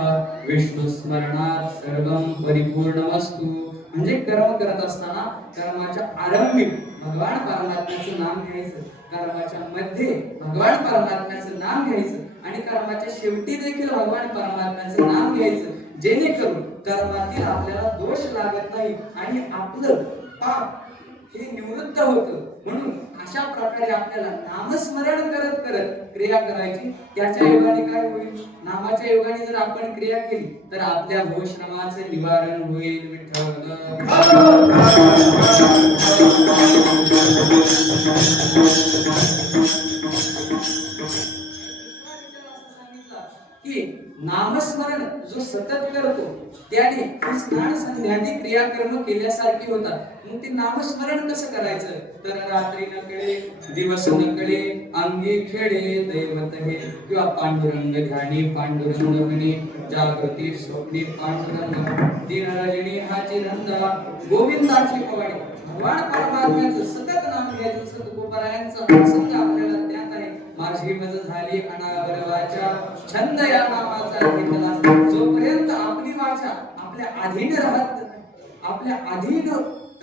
विष्णू स्मरणात सर्वं परिपूर्णमस्तु. म्हणजे कर्म करत असताना कर्माच्या आरंभी भगवान परमात्म्याचं नाम घ्यायचं, कर्माच्या मध्ये भगवान परमात्म्याचं नाम घ्यायचं आणि कर्माच्या शेवटी देखील भगवान परमात्म्याचं नाम घ्यायचं जेणेकरून कर्मातील आपल्याला दोष लागत नाही आणि आपलं पाप हे निवृत्त होतं. म्हणून अशा प्रकारे आपल्याला नामस्मरण करत करत क्रिया करायची. त्याच्या योगाने काय होईल, नामाच्या योगाने जर आपण क्रिया केली तर आपल्या भवश्रमाचे निवारण होईल. विठ्ठल की नामस्मरण जो सतत करतो त्याने स्नान संध्यादी क्रियाकर्म केल्यासारखी होतात. मग ते नामस्मरण कसं करायचं तर रात्री न कळे दिवस न कळे अंगी खेळे दैवत हे किंवा पांडुरंग ध्यानी पांडुरंग म्हणे जागृती स्वप्नी पांडुरंग दिन रजनी हाची रंदा गोविंदाची पवाडी. भगवान परमात्म्याचं सतत नाम घ्यायचं. सद्गोपरायांचा प्रसंग आपल्याला त्यात आहे. माझी मज झाली अनावर वाचा छंद या नामाचा घेतला. जोपर्यंत आपली वाचा आपल्या अधीन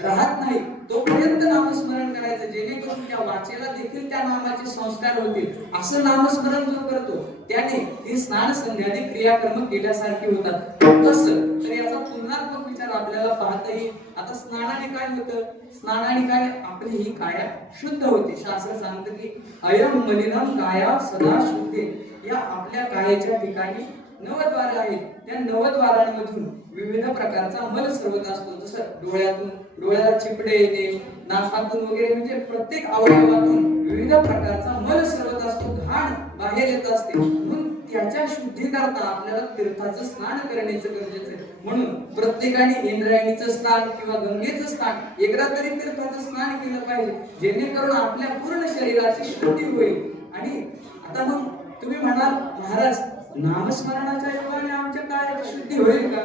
राहत नाही तोपर्यंत नामस्मरण करायचं जेणेकरून त्या वाचेला देखील त्या नामाचे संस्कार होतील. असं नामस्मरण जो करतो त्याने ही स्नान संध्यादी क्रियाकर्म केल्यासारखी होतात. तसं तर याचा तुलनात्मक विचार आपल्याला पाहता येईल. आता स्नानाने काय होतं, स्नानाने काय आपली ही काया शुद्ध होते. शास्त्र सांगतं की अयम मलिनम काया सदा शुद्धे. या आपल्या कायाच्या ठिकाणी 9 द्वार आहेत. त्या 9 द्वारांमधून विविध प्रकारचा मल सर्वत असतो. जसं डोळ्याला चिपडे येणे, नाकातून वगैरे म्हणजे प्रत्येक अवयवातून विविध प्रकारचा मल सर्वत असतो. घाण बाहेर येत असते. म्हणून त्याच्या शुद्धीकरता आपल्याला तीर्थाचं स्नान करण्याचं गरजेचं आहे. म्हणून प्रत्येकाने इंद्रायणीचं स्नान किंवा गंगेचं स्नान एकदा तरी तीर्थाचं स्नान केलं पाहिजे जेणेकरून आपल्या पूर्ण शरीराची शुद्धी होईल. आणि आता मग तुम्ही म्हणाल महाराज नामस्मरणाच्या योगाने आमच्या कायाची शुद्धी होईल का?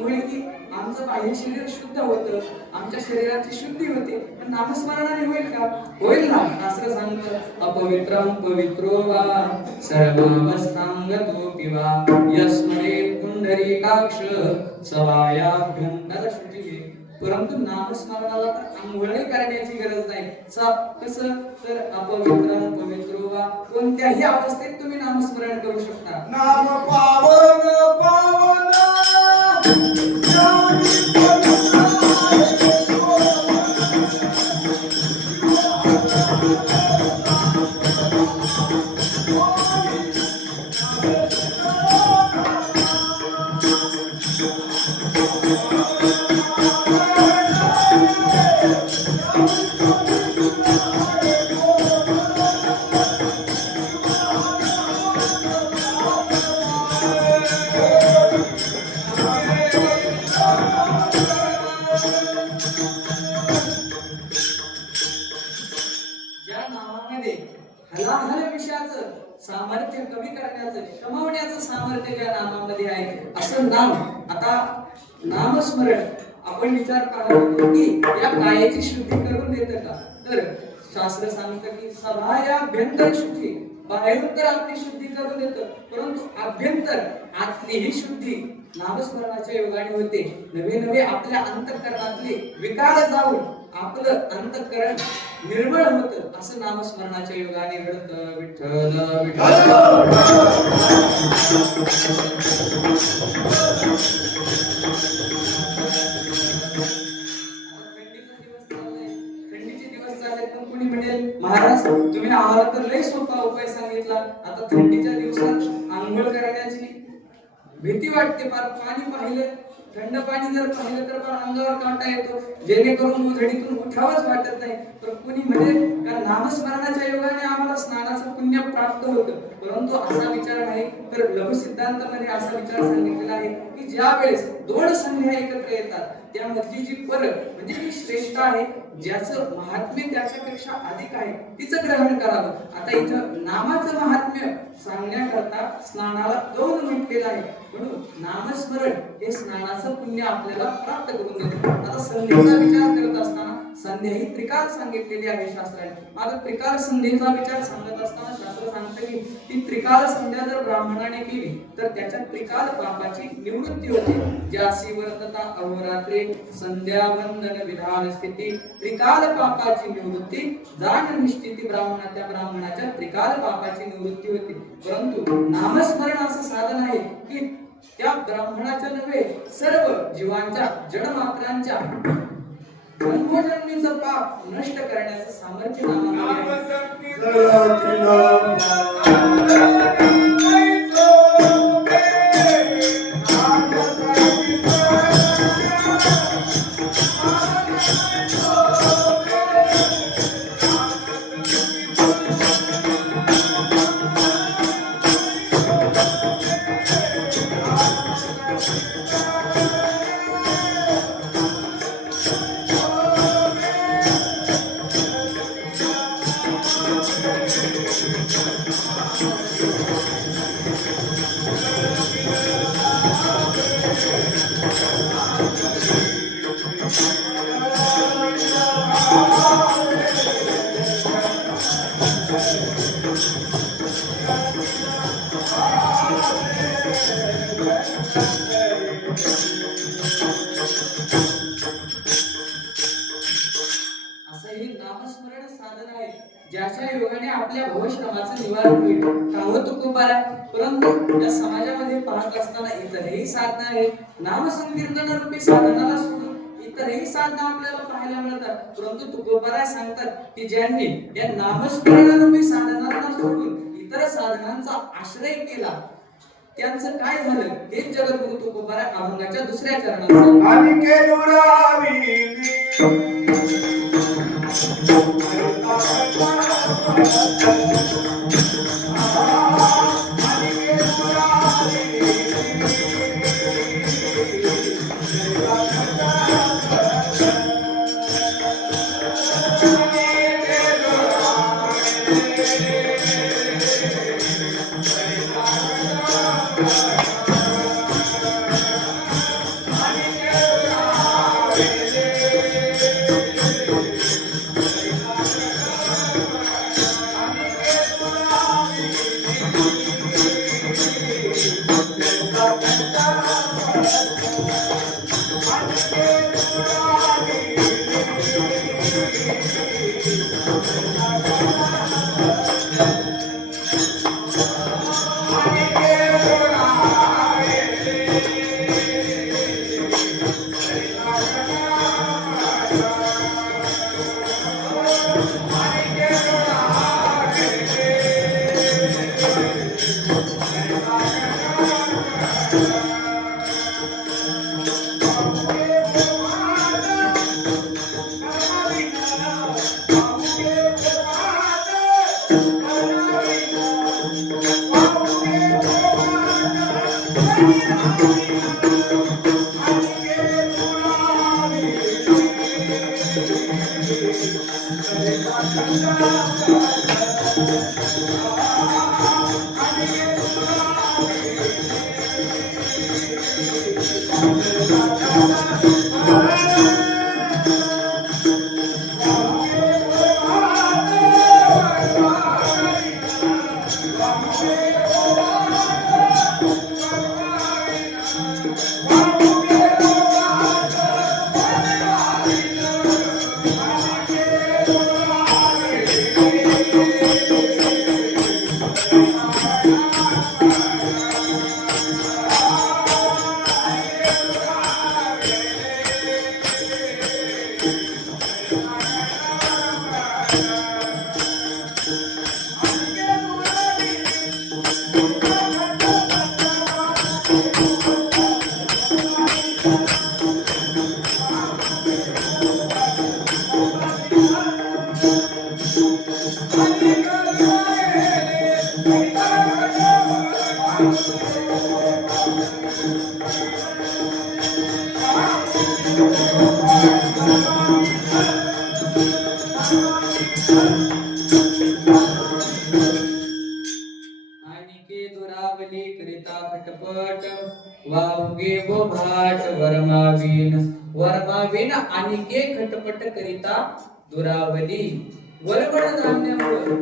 होईल की आमचं बाह्य शरीर शुद्ध होतं, आमच्या शरीराची शुद्धी होते, पण नामस्मरणाने होईल का? होईल ना. शास्त्र सांगतं अपवित्रं पवित्रो वा सर्वावस्थांगतोऽपि वा यस्मरेत् पुंडरीकाक्ष सवायाभ्यं नरशुचिः. परंतु नामस्मरणाला तर आंघोळही करण्याची गरज नाही. कसं तर अपवित्रं पवित्रो वा कोणत्याही अवस्थेत तुम्ही नामस्मरण करू शकता. नाम पावन पावन हलाहल विषयाचं सामर्थ्य कमी करण्याचं शमवण्याचं सामर्थ्य त्या नामामध्ये आहे. असं नाम. आता नामस्मरण आपण विचार करतो की या कायाची शुद्धी करून देतं का? तर शास्त्र सांगतं की सभा या अभ्यंतर शुद्धी, बाहेरून तर आपली शुद्धी करून देतं, परंतु अभ्यंतर आतली ही शुद्धी नामस्मरणाच्या योगाने होते. नवे नवे आपल्या अंतःकरणातले विकार जाऊन आपलं अंतःकरण निर्मळ होतं. असं नामस्मरणाच्या योगाने घडतं. विठ्ठल विठ्ठल. थंडीचे दिवस चालले तर कोणी म्हणेल महाराज तुम्ही आम्हाला तर लय सोपा उपाय सांगितला. आता थंडीच्या दिवसात आंघोळ करण्याची भीती वाटते. फार पाणी पाहिलं, थंड पाणी जर पाहिलं तर फार अंगावर काटा येतो, जेणेकरून उधडीतून उठावंच वाटत नाही. तर कुणी म्हणेल का नामस्मरणाच्या योगाने आम्हाला स्नानाचं पुण्य प्राप्त होतं. परंतु असा विचार नाही. तर लघु सिद्धांतामध्ये असा विचार सांगितलेला आहे की ज्या वेळेस दोन संध्या एकत्र येतात त्यामधली जी फरक म्हणजे जी श्रेष्ठ आहे, ज्याचं महात्म्य त्याच्यापेक्षा अधिक आहे, तिचं ग्रहण करावं. आता इथं नामाचं महात्म्य सांगण्याकरता स्नानाला दोन म्हटलेलं आहे. म्हणून नामस्मरण हे स्नानाचं पुण्य आपल्याला प्राप्त करून देते. आता संध्येचा विचार करत असताना संध्या ही त्रिकाल सांगितलेली आहे शास्त्राने. आता त्रिकाल संध्येचा विचार सांगत असताना शास्त्र सांगतं की ती त्रिकाल संध्या जर ब्राह्मणाने केली तर त्याच्या त्रिकाल पापाची निवृत्ती होते. ज्यासी वर्तता अहोरात्रे संध्या वंदन विधान स्थिती त्रिकाल पापाची निवृत्ती जाण निश्चिती ब्राह्मणा, त्या ब्राह्मणाच्या त्रिकाल पापाची निवृत्ती होते. परंतु नामस्मरण असं साधन आहे की त्या ब्राह्मणाच्या नव्हे सर्व जीवांच्या जडमात्रांच्या जन्मोजन्मीचं पाप नष्ट करण्याचं सामर्थ्य नामामध्ये नामस्मरण साधन आहे ज्याच्या योगाने आपल्या भवश्रमाचं निवारण होईल. कावत तुकोबारा. परंतु या समाजामध्ये पाहत असताना इतरही साधना आहेत. नामसंकीर्तन रूपी साधनाला सोडून इतरही साधना आपल्याला पाहायला मिळतात. परंतु तुकोबारा सांगतात की ज्यांनी या नामस्मरण रूपी साधनांना सोडून इतर साधनांचा आश्रय केला त्यांचं काय झालं हे जगद्गुरु तुकोबारा अभंगाच्या दुसऱ्या चरणात आणिके दुरावली करिता खटपट वाहुगे बोभाट वर्मावीन आणिके खटपट करिता दुरावली वरवड जाणण्यामुळे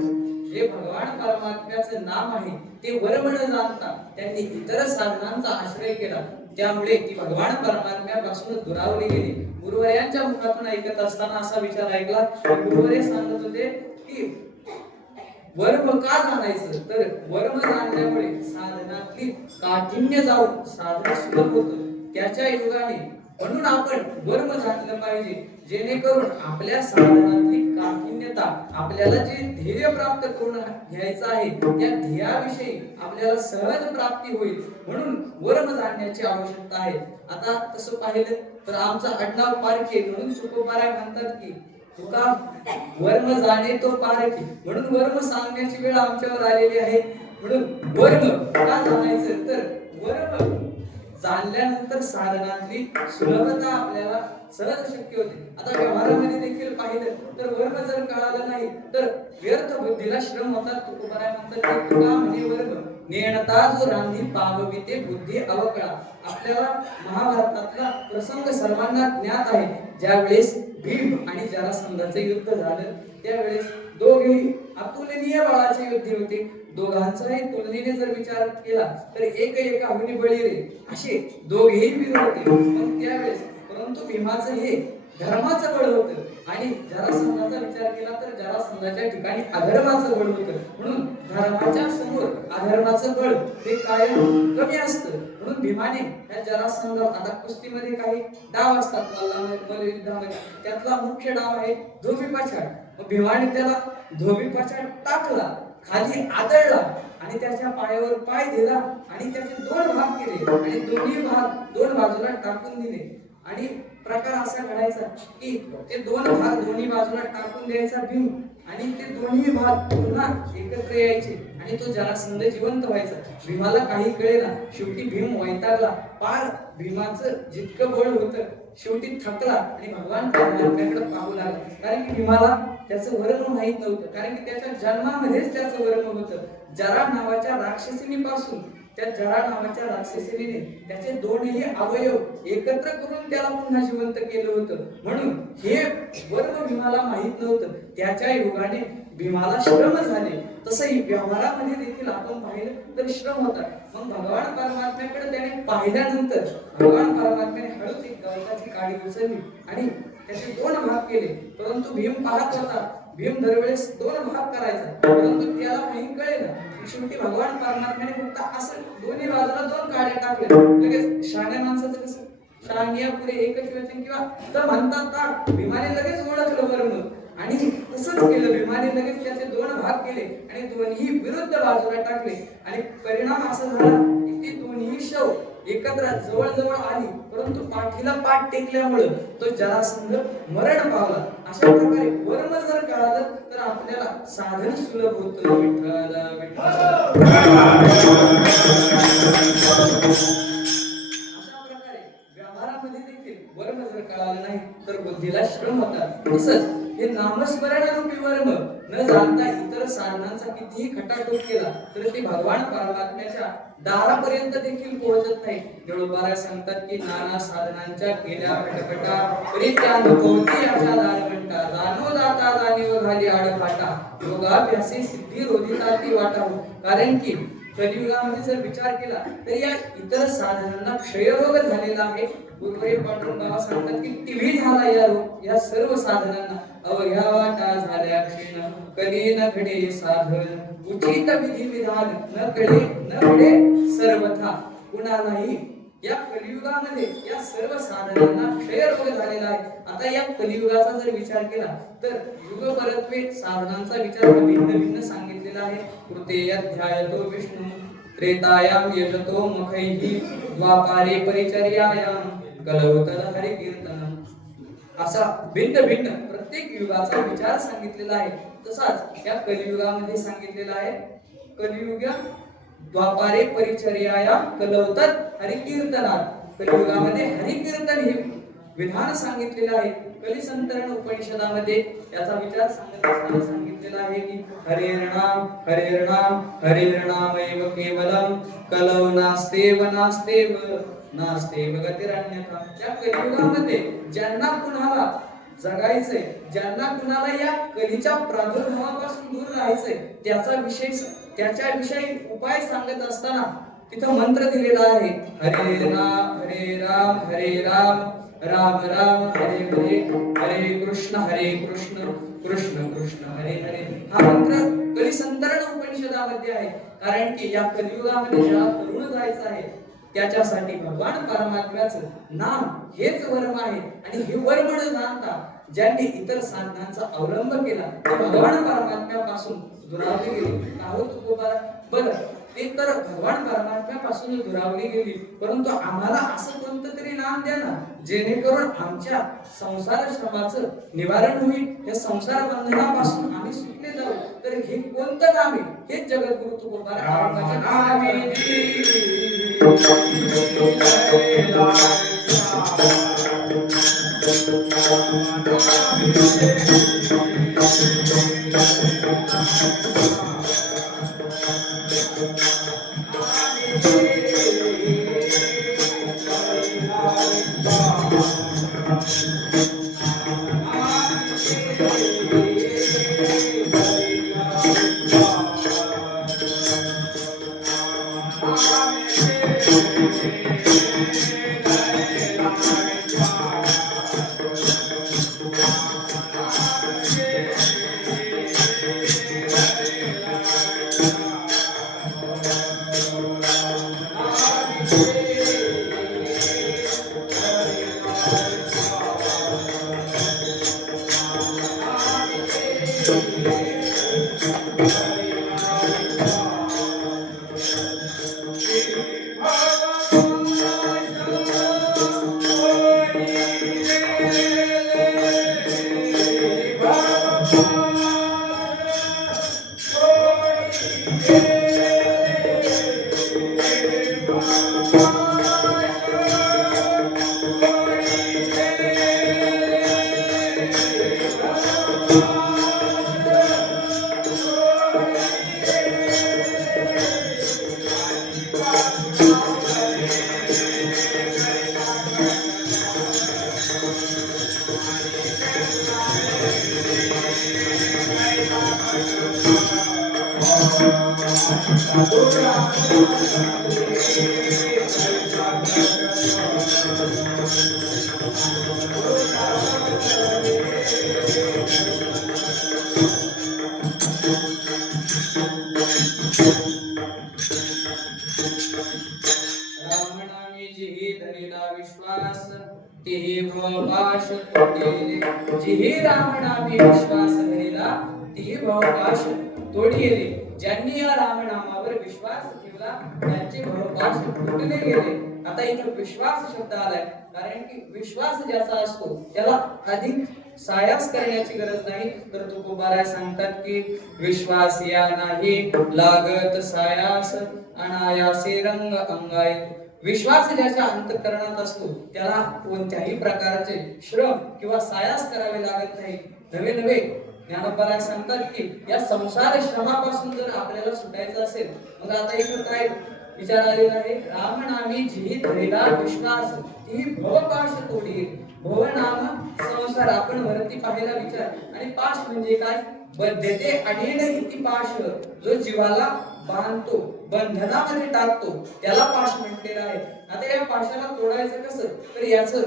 जे भगवान परमात्म्याचं नाम आहे ते वरवड जाणता त्यांनी इतर साधनांचा आश्रय केला त्यामुळे ती भगवान परमात्म्यापासून दुरावली गेली. गुरुवर्यांच्या मुखातून ऐकत असताना असा विचार ऐकला गुरुवर्य सांगत होते की वर्म का जाणायचं तर वर्म जाणल्यामुळे साधनातली काठिण्य जाऊन साधन सुलभ होतं त्याच्या योगाने म्हणून आपण वर्म जाणलं पाहिजे जेणेकरून आपल्या साधनातली काठिण्यता आपल्याला जे ध्येय प्राप्त करून घ्यायचं आहे त्या ध्येयाविषयी आपल्याला सहज प्राप्ती होईल म्हणून वर्म जाणण्याची आवश्यकता आहे. आता तसं पाहिलं तर आमचा आडनाव पारखे म्हणून तुकोबाराय म्हणतात की तुका वर्म जाणे तो पारखी म्हणून वर्म सांगण्याची वेळ आमच्यावर आलेली आहे. म्हणून वर्म का जाणायचं तर वर्म जाणल्यानंतर साधनातली सुलभता आपल्याला सहज शक्य होते. आता व्यवहारामध्ये देखील पाहिलं तर वर्म जर कळालं नाही तर व्यर्थ बुद्धीला श्रम होतात. तुकोबाराय म्हणतात की तुका म्हणजे वर्म नेणता जो रांधी पावविते बुद्धी अवकळा. आपल्याला महाभारतातला प्रसंग सर्वांना ज्ञात आहे. ज्यावेळेस भीम आणि जरासंधाचे युद्ध झालं त्यावेळेस दोघेही अतुलनीय बळाचे योद्धे होते. दोघांचाही तुलनेने जर विचार केला तर एक एकाहुनी बळीरे असे दोघेही वीर होते. पण त्यावेळेस परंतु भीमाचं हे धर्माचं बळ होतं आणि जरासंधाचा विचार केला तर जरासंधाच्या ठिकाणी अधर्माचं बळ होतं. म्हणून धर्माच्या समोर अधर्माचं बळ हे कायम कमी असतं. म्हणून भीमाने या जरासंध आता कुस्तीमध्ये काही डाव असतात मल्लयुद्धामध्ये त्यातला मुख्य डाव आहे धोबीपाछाड. भीमाने त्याला धोबीपाछाड टाकला खाली आदळला आणि त्याच्या पायावर पाय दिला आणि त्याचे दोन भाग केले आणि दोन्ही भाग दोन बाजूला टाकून दिले. आणि प्रकार असा घडायचा की ते दोन भाग दोन्ही बाजूला टाकून द्यायचा भीम आणि ते दोन्ही भाग पुन्हा एकत्र यायचे आणि तो जरासंध जिवंत व्हायचा. भीमाला काही कळेना. शेवटी भीम वैतागला. पार भीमाचं जितकं बळ होतं शेवटी थकला आणि भगवान परमात्म्याकडे पाहू लागला. कारण की भीमाला त्याचं वर्म माहित नव्हतं. कारण की त्याच्या जन्मामध्येच त्याचं वर्म होतं. जरा नावाच्या राक्षसिनीपासून त्या जरा नावाच्या राक्षसिनीने त्याचे दोन्ही अवयव एकत्र करून त्याला पुन्हा जिवंत केलं होतं. म्हणून हे वर्म भीमाला माहित नव्हतं. त्याच्या योगाने भीमाला श्रम झाले. तसंही व्यवहारामध्ये देखील आपण पाहिलं तर श्रम होतात. मग भगवान परमात्म्याकडे त्याने पाहिल्यानंतर भगवान परमात्म्याने हळूच एक गवताची काडी उचलली आणि त्याचे दोन भाग केले. परंतु भीम पाहत होता. भीम दरवेळेस दोन भाग करायचा परंतु त्याला काही कळेना. शेवटी भगवान परमात्म्याने फक्त असं दोन्ही बाजूला दोन काड्या टाकल्या. लगेच शहाण्या माणसाचं कसं शहाण्या पुढे एकच वचन किंवा तर म्हणतात भीमाने लगेच ओळखलं वर्म आणि तसंच केलं. भीमाने लगेच त्याचे दोन भाग केले आणि दोन्ही विरुद्ध बाजूला टाकले आणि परिणाम असा झाला की ते दोन्ही शव एकत्र जवळ जवळ आली परंतु पाठीला पाठ टेकल्यामुळे तो जरासंध मरण पावला. अशा प्रकारे वर्म जर कळालं तर आपल्याला साधन सुलभ होतं. विठ्ठल विठ्ठल अशा प्रकारे व्यवहारामध्ये देखील वर्म जर कळालं नाही तर बुद्धीला श्रम होतात. तसंच हे नामस्मरण रूपी वर्म न जाणता इतर साधनांचा कितीही खटाटोप केला तर ते भगवान परमात्म्याच्या दारापर्यंत देखील पोहोचत नाही. निळोबाराय सांगतात की नाना साधनांच्या केल्या खटखटा परित्याग पोहोची आशा दारघंटा जाणो दाता जाणीव झाली आडफाटा योगाभ्यासी सिद्धी रोधिता ती वाटावं. कारण की कलियुगामध्ये जर विचार केला तर या इतर साधनांना क्षयरोग झालेला आहे. गुरुदेव पांडुरंग बाबा सांगतात की टीव्ही झाला या सर्व साधनांना अवघ्या वाटा कली न घडे साधन उचित विधी विधान न घडे सर्वथा कुणालाही या कलियुगामध्ये या सर्व साधनांना क्षयरोग झालेला आहे. आता या कलियुगाचा जर विचार केला तर युग परत्वे साधनांचा विचार भिन्न भिन्न सांगितलेला आहे. कृते अध्यायतो विष्णू त्रेतायाम यजतो मखैहि द्वापारे परिचर्यायाम कलवतल हरि कीर्तनम. असा भिन्न भिन्न प्रत्येक युगाचा विचार सांगितलेला आहे. तसाच या कलियुगामध्ये सांगितलेला आहे. कलियुग द्वापारे परिचर्यायाम कलवतात हरिकीर्तनात. कलियुगामध्ये हरिकीर्तन हे विधान सांगितलेलं आहे. कलिसंतरण उपनिषदामध्ये याचा विचार सांगत असताना सांगितलेला आहे की हरेर नामैव केवलम कलव नास्तेव गतिरन्यथा. या कलियुगामध्ये ज्यांना कुणाला जगायचंय, ज्यांना कुणाला या कलीच्या प्रादुर्भावापासून दूर राहायचंय, त्याच्याविषयी उपाय सांगत असताना तिथं मंत्र दिलेला आहे. हरे राम राम राम हरे हरे हरे कृष्ण कृष्ण कृष्ण हरे हरे. हा मंत्र कलिसंतरण उपनिषदामध्ये आहे. कारण की या कलियुगामध्ये ज्याला तरुण जायचं आहे त्याच्यासाठी भगवान परमात्म्याचं नाम हेच वर्म आहे. आणि हे वर्म न जाणता ज्यांनी इतर साधनांचा अवलंब केला ते भगवान परमात्म्यापासून दुरावले गेले. बरं, ते तर भगवान परमात्म्यापासून दुरावली गेली, परंतु आम्हाला असं कोणतं तरी नाम द्या ना जेणेकरून आमच्या संसार श्रमाचं निवारण होईल, या संसार बंधनापासून आम्ही सुटले जाऊ. तर हे कोणतं नाम आहे? हेच जगद्गुरु तुकोबाराय ज्यांनी या रामनामावर विश्वास ठेवला त्यांचे भवपाश तुटले गेले. आता इथे विश्वास शब्द आलाय कारण की विश्वास ज्याचा असतो त्याला अधिक सायास करण्याची गरज नाही. तर तुकोबाराय सांगतात की विश्वास या नाही लागत सायास अनायासे रंग अंगाय. विश्वास ज्याच्या अंतःकरणात असतो त्याला कोणत्याही प्रकारचे श्रम किंवा सायास करावे लागत नाही. नवे ज्ञानोबाराय सांगतात की या संसार श्रमापासून जर आपल्याला सुटायचं असेल मग आता इथं काय विचार आलेला आहे. राम नामी जी धरिला विश्वास ती भवपाश तोडी. भव नाम संसार आपण वरती पाहायला विचार आणि पाश म्हणजे काय? बद्धते अडीड इति पाश. जो जीवाला बांधतो बंधनामध्ये टाकतो त्याला पाश म्हटलेला आहे. आता या पाशाला तोडायचं कसं? तर याचं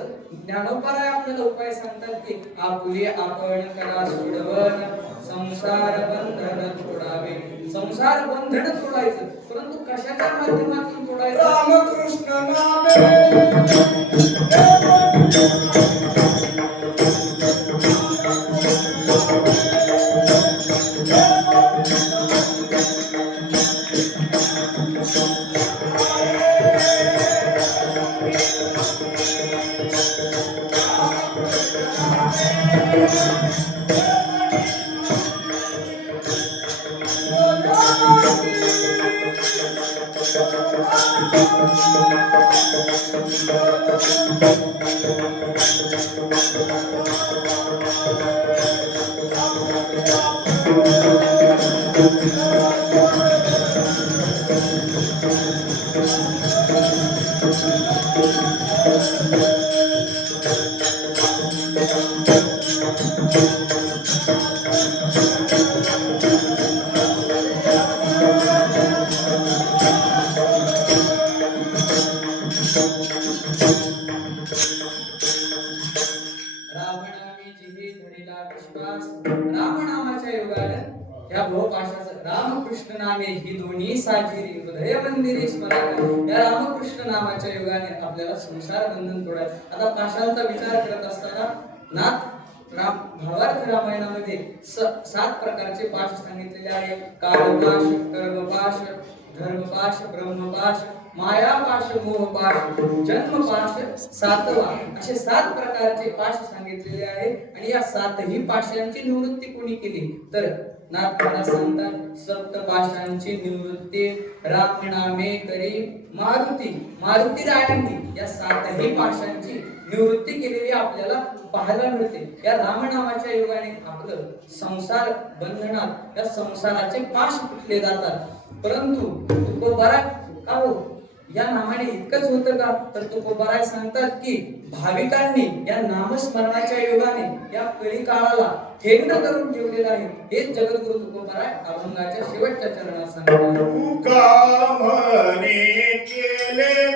ज्ञानोबाराय आपल्याला उपाय सांगतात की आपुले आपण करा सोडवन संसार बंधन तोडावे. संसार बंधन तोडायचं, परंतु कशाच्या माध्यमातून तोडायचं? रामकृष्ण नामे रामनामाच्या युगाने या भवपाशाचं रामकृष्ण नामे ही दोन्ही साजिरी हृदय मंदिरे स्मरण. या रामकृष्ण नामाच्या युगाने आपल्याला संसार बंधन तोडायचं. आता पाशांचा विचार करत असताना नाथ भावार्थ रामायणामध्ये 7 प्रकारचे पाश सांगितलेले आहेत. कालपाश, कर्मपाश, धर्मपाश, ब्रह्मपाश, मायापाश, मोहपाश, जन्मपाश, 7वा असे 7 प्रकारचे पाश सांगितलेले आहेत. आणि या 7ही पाशांची निवृत्ती कोणी केली तर नाथ महाराज सांगतात, सप्तपाशांची निवृत्ती रामनामे करी मारुती. मारुती रायांनी या 7ही पाशांची निवृत्ती केलेली आपल्याला पाहायला मिळते. या रामनामाच्या युगाने आपलं संसार बंधनात या संसाराचे पाश तुटले जातात. परंतु तुकोबाराय का हो या नामाने इतकंच होतं का तर तुकोबाराय सांगतात की भाविकांनी या नामस्मरणाच्या युगाने या कळी काळाला ठेंगण करून ठेवलेलं आहे. हेच जगद्गुरु तुकोबाराय अभंगाच्या शेवटच्या चरणात सांगतात. तुका म्हणे केले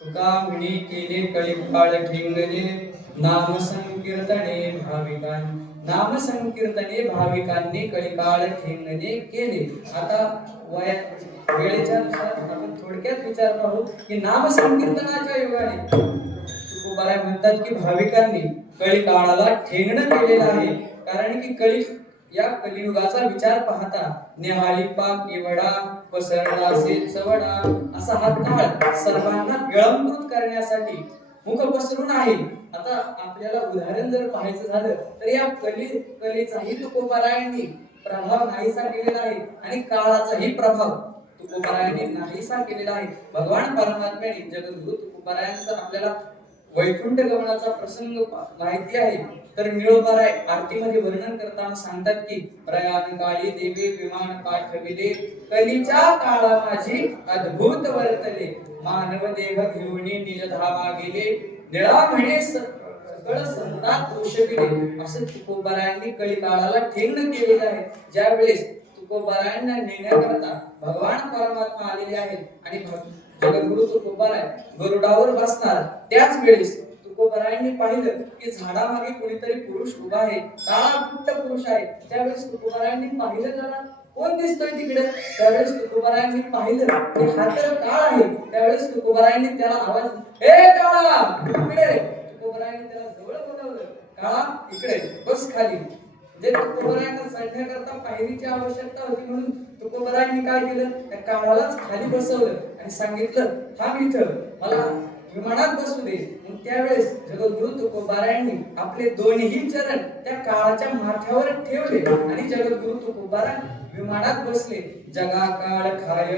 तुका म्हणी केले कळीपाळ ठेंगणे नाम संकीर्तने भाविकांनी कळीपाळ ठेंगणे केले. आता वेळेच्या नुसार आपण थोडक्यात विचार पाहू की नाम संकीर्तनाच्या युगाने तुकोबाराय म्हणतात की भाविकांनी कळीकाळाला ठेंगणं केलेलं आहे. कारण की कळी या कलियुगाचा विचार पाहता निहाळी पाक एवढा पसरला असे चवडा असा हा काळ सर्वांना गिळंकृत करण्यासाठी मुख पसरून आहे. आता आपल्याला उदाहरण जर पाहायचं झालं तर या कलेचाही तुकोबारायांनी प्रभाव नाहीसा केलेला आहे आणि काळाचाही प्रभाव तुकोबारायांनी नाहीसा केलेला आहे. भगवान परमात्म्याने जगद्गुरु तुकोबारायांचा आपल्याला वैकुंठ गमनाचा प्रसंग माहिती आहे. तर निळोबाराय आरतीमध्ये वर्णन करताना सांगतात की प्रयाण काळी देवे विमान पाठविले कलीच्या काळा माझी अद्भुत वर्तले मानव देह घेऊन निज धामा गेले निळा म्हणे सकळ संतात पोषविले. असं तुकोबारायांनी कळी काळाला ठेंगण केलेलं आहे. ज्या वेळेस तुकोबारायांना नेण्याकरता भगवान परमात्मा आलेले आहेत आणि जगद्गुरु तुकोबाराय गरुडावर बसणार त्याच वेळेस तुकोबारायांनी पाहिलं की झाडामागे कोणीतरी पुरुष उभा आहे, काळाकुट्ट पुरुष आहे. त्यावेळेस तुकोबारायांनी पाहिलं जरा कोण दिसतोय तिकडे. त्यावेळेस तुकोबारायांनी पाहिलं की हा तर काळ आहे. त्यावेळेस तुकोबारायांनी त्याला आवाज, हे काळा इकडे. तुकोबारायांनी त्याला जवळ बोलावलं, काळा इकडे बस खाली. जे तुकोबारायांना चढण्याकरता पायरीची आवश्यकता होती म्हणून तुकोबारायांनी काय केलं, त्या काळालाच खाली बसवलं आणि सांगितलं थांब इथं मला विमानात बसू दे. मग त्यावेळेस जगद्गुरु तुकोबारायांनी आपले दोन्ही चरण त्या काळाच्या माथ्यावर ठेवले आणि जगद्गुरु तुकोबाराय विमानात बसले. जगा काळ खाय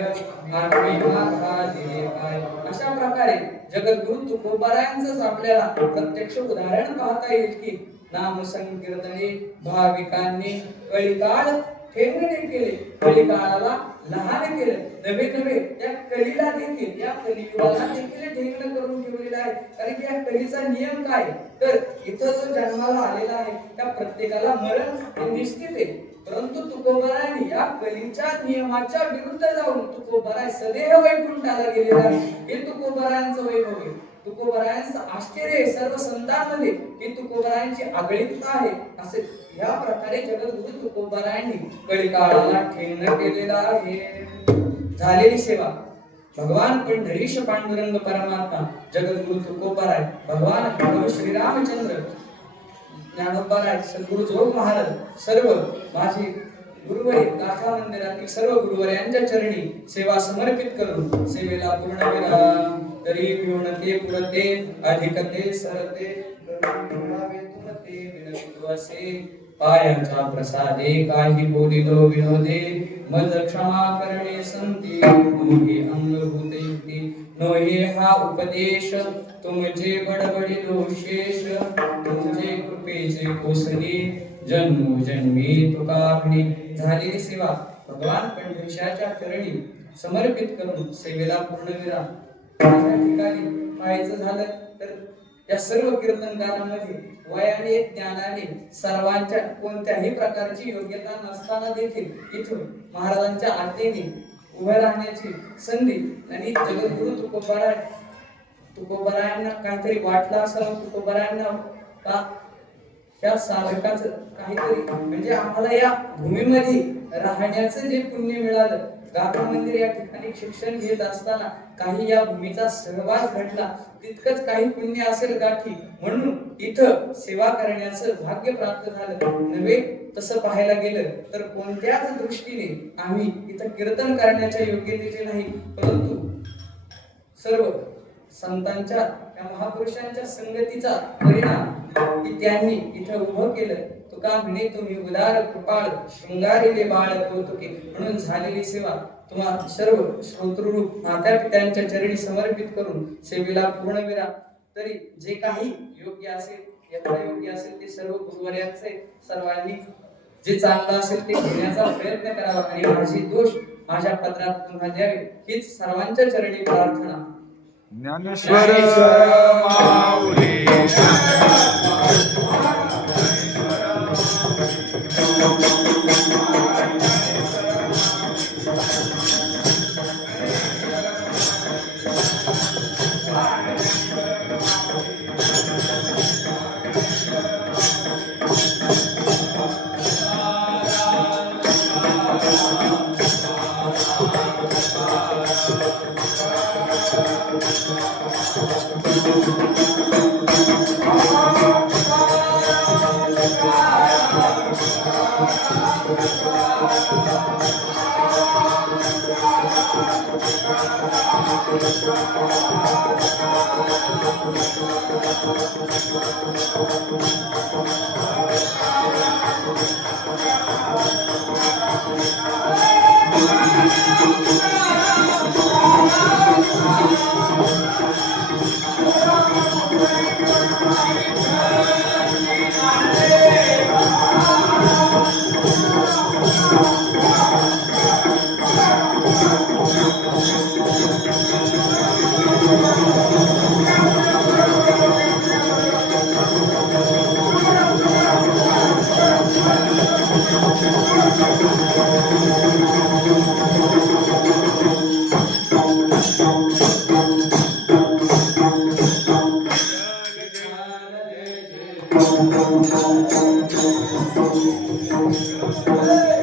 मानवी माथा दिले पाय. अशा प्रकारे जगद्गुरु तुकोबारायांचंच आपल्याला प्रत्यक्ष उदाहरण पाहता येईल की नाम संकीर्तने भाविकांनी कळीकाळ ठेंगणे केले, कळीकाळाला लहान केलं. नवे त्या कलीला देखील या कलियुगाला देखील ठेंगण करून ठेवलेलं आहे. कारण की या कलीचा नियम काय, तर इथं जो जन्माला आलेला आहे त्या प्रत्येकाला मरण हे निश्चित आहे. परंतु तुकोबारायांनी या कलीच्या नियमाच्या विरुद्ध जाऊन तुकोबाराय सदैव वैकुंठाला गेलेला आहे. हे तुकोबारायांचं वैभव आहे. तुकोबारायांचं आश्चर्य आहे सर्व संतांमध्ये की तुकोबारायांची आगळीकता आहे. असे या प्रकारे जगद्गुरु तुकोबारायांनी कळीकाळाला ठेंगण केलेलं आहे. झालेली सेवा भगवान पंढरीश पांडुरंग परमात्मा जगद्गुरु तुकोबाराय भगवान प्रभू श्रीरामचंद्र ज्ञानोबाराय सद्गुरु जोग महाराज सर्व माझे गुरुवरी गाथा मंदिरातील सर्व गुरुवर्यांच्या चरणी सेवा समर्पित करून सेवेला पूर्ण विराम तरी पिवणते पुरते अधिकते सरते करुणावे तुमते विनवित्वसे पायांचा प्रसादे काही बोलिलो विनोदे मज क्षमा करणे संती नोहे अंगभूते युक्ती नोहे हा उपदेश तुमचे बडबडिलो शेष तुमचे कृपेचे कोसली जन्मोजन्मी तुकापणी. झालेली सेवा भगवान पंढरीशाच्या चरणी समर्पित करून सेवेला पूर्णविराम. माझ्या ठिकाणी पाहायचं झालं तर या सर्व कीर्तनकारांमध्ये वयाने ज्ञानाने सर्वांच्या कोणत्याही प्रकारची योग्यता नसताना देखील इथून महाराजांच्या आज्ञेने उभे राहण्याची संधी आणि जगद्गुरु तुकोबारायांना काहीतरी वाटलं असावं. तुकोबारायांना का या साधकाचं काहीतरी म्हणजे आम्हाला या भूमीमध्ये राहण्याचं जे पुण्य मिळालं, गाथा मंदिर या ठिकाणी शिक्षण घेत असताना काही या भूमीचा सहवास घडला, तितकंच काही पुण्य असेल गाठी म्हणून इथं सेवा करण्याचं भाग्य प्राप्त झालं नव्हे. तसं पाहायला गेलं तर कोणत्याच दृष्टीने आम्ही इथं कीर्तन करण्याच्या योग्यतेचे नाही, परंतु सर्व संतांच्या या महापुरुषांच्या संगतीचा परिणाम की त्यांनी इथं उभं केलं. तुका म्हणे तुम्ही उदार कृपाळ शृंगारिले बाळ कौतुके म्हणून झालेली सेवा तुम्हा सर्व श्रोतृरूप माता पित्यांच्या चरणी समर्पित करून सेवेला पूर्ण विरा. तरी जे काही योग्य असेल यथायोग्य असेल ते सर्व गुरुवर्यांचे सर्वांनी जे चांगलं असेल ते घेण्याचा प्रयत्न करावा आणि माझे दोष माझ्या पत्रात पुन्हा द्यावे हीच सर्वांच्या चरणी प्रार्थना. ज्ञानेश्वर माऊली Hey!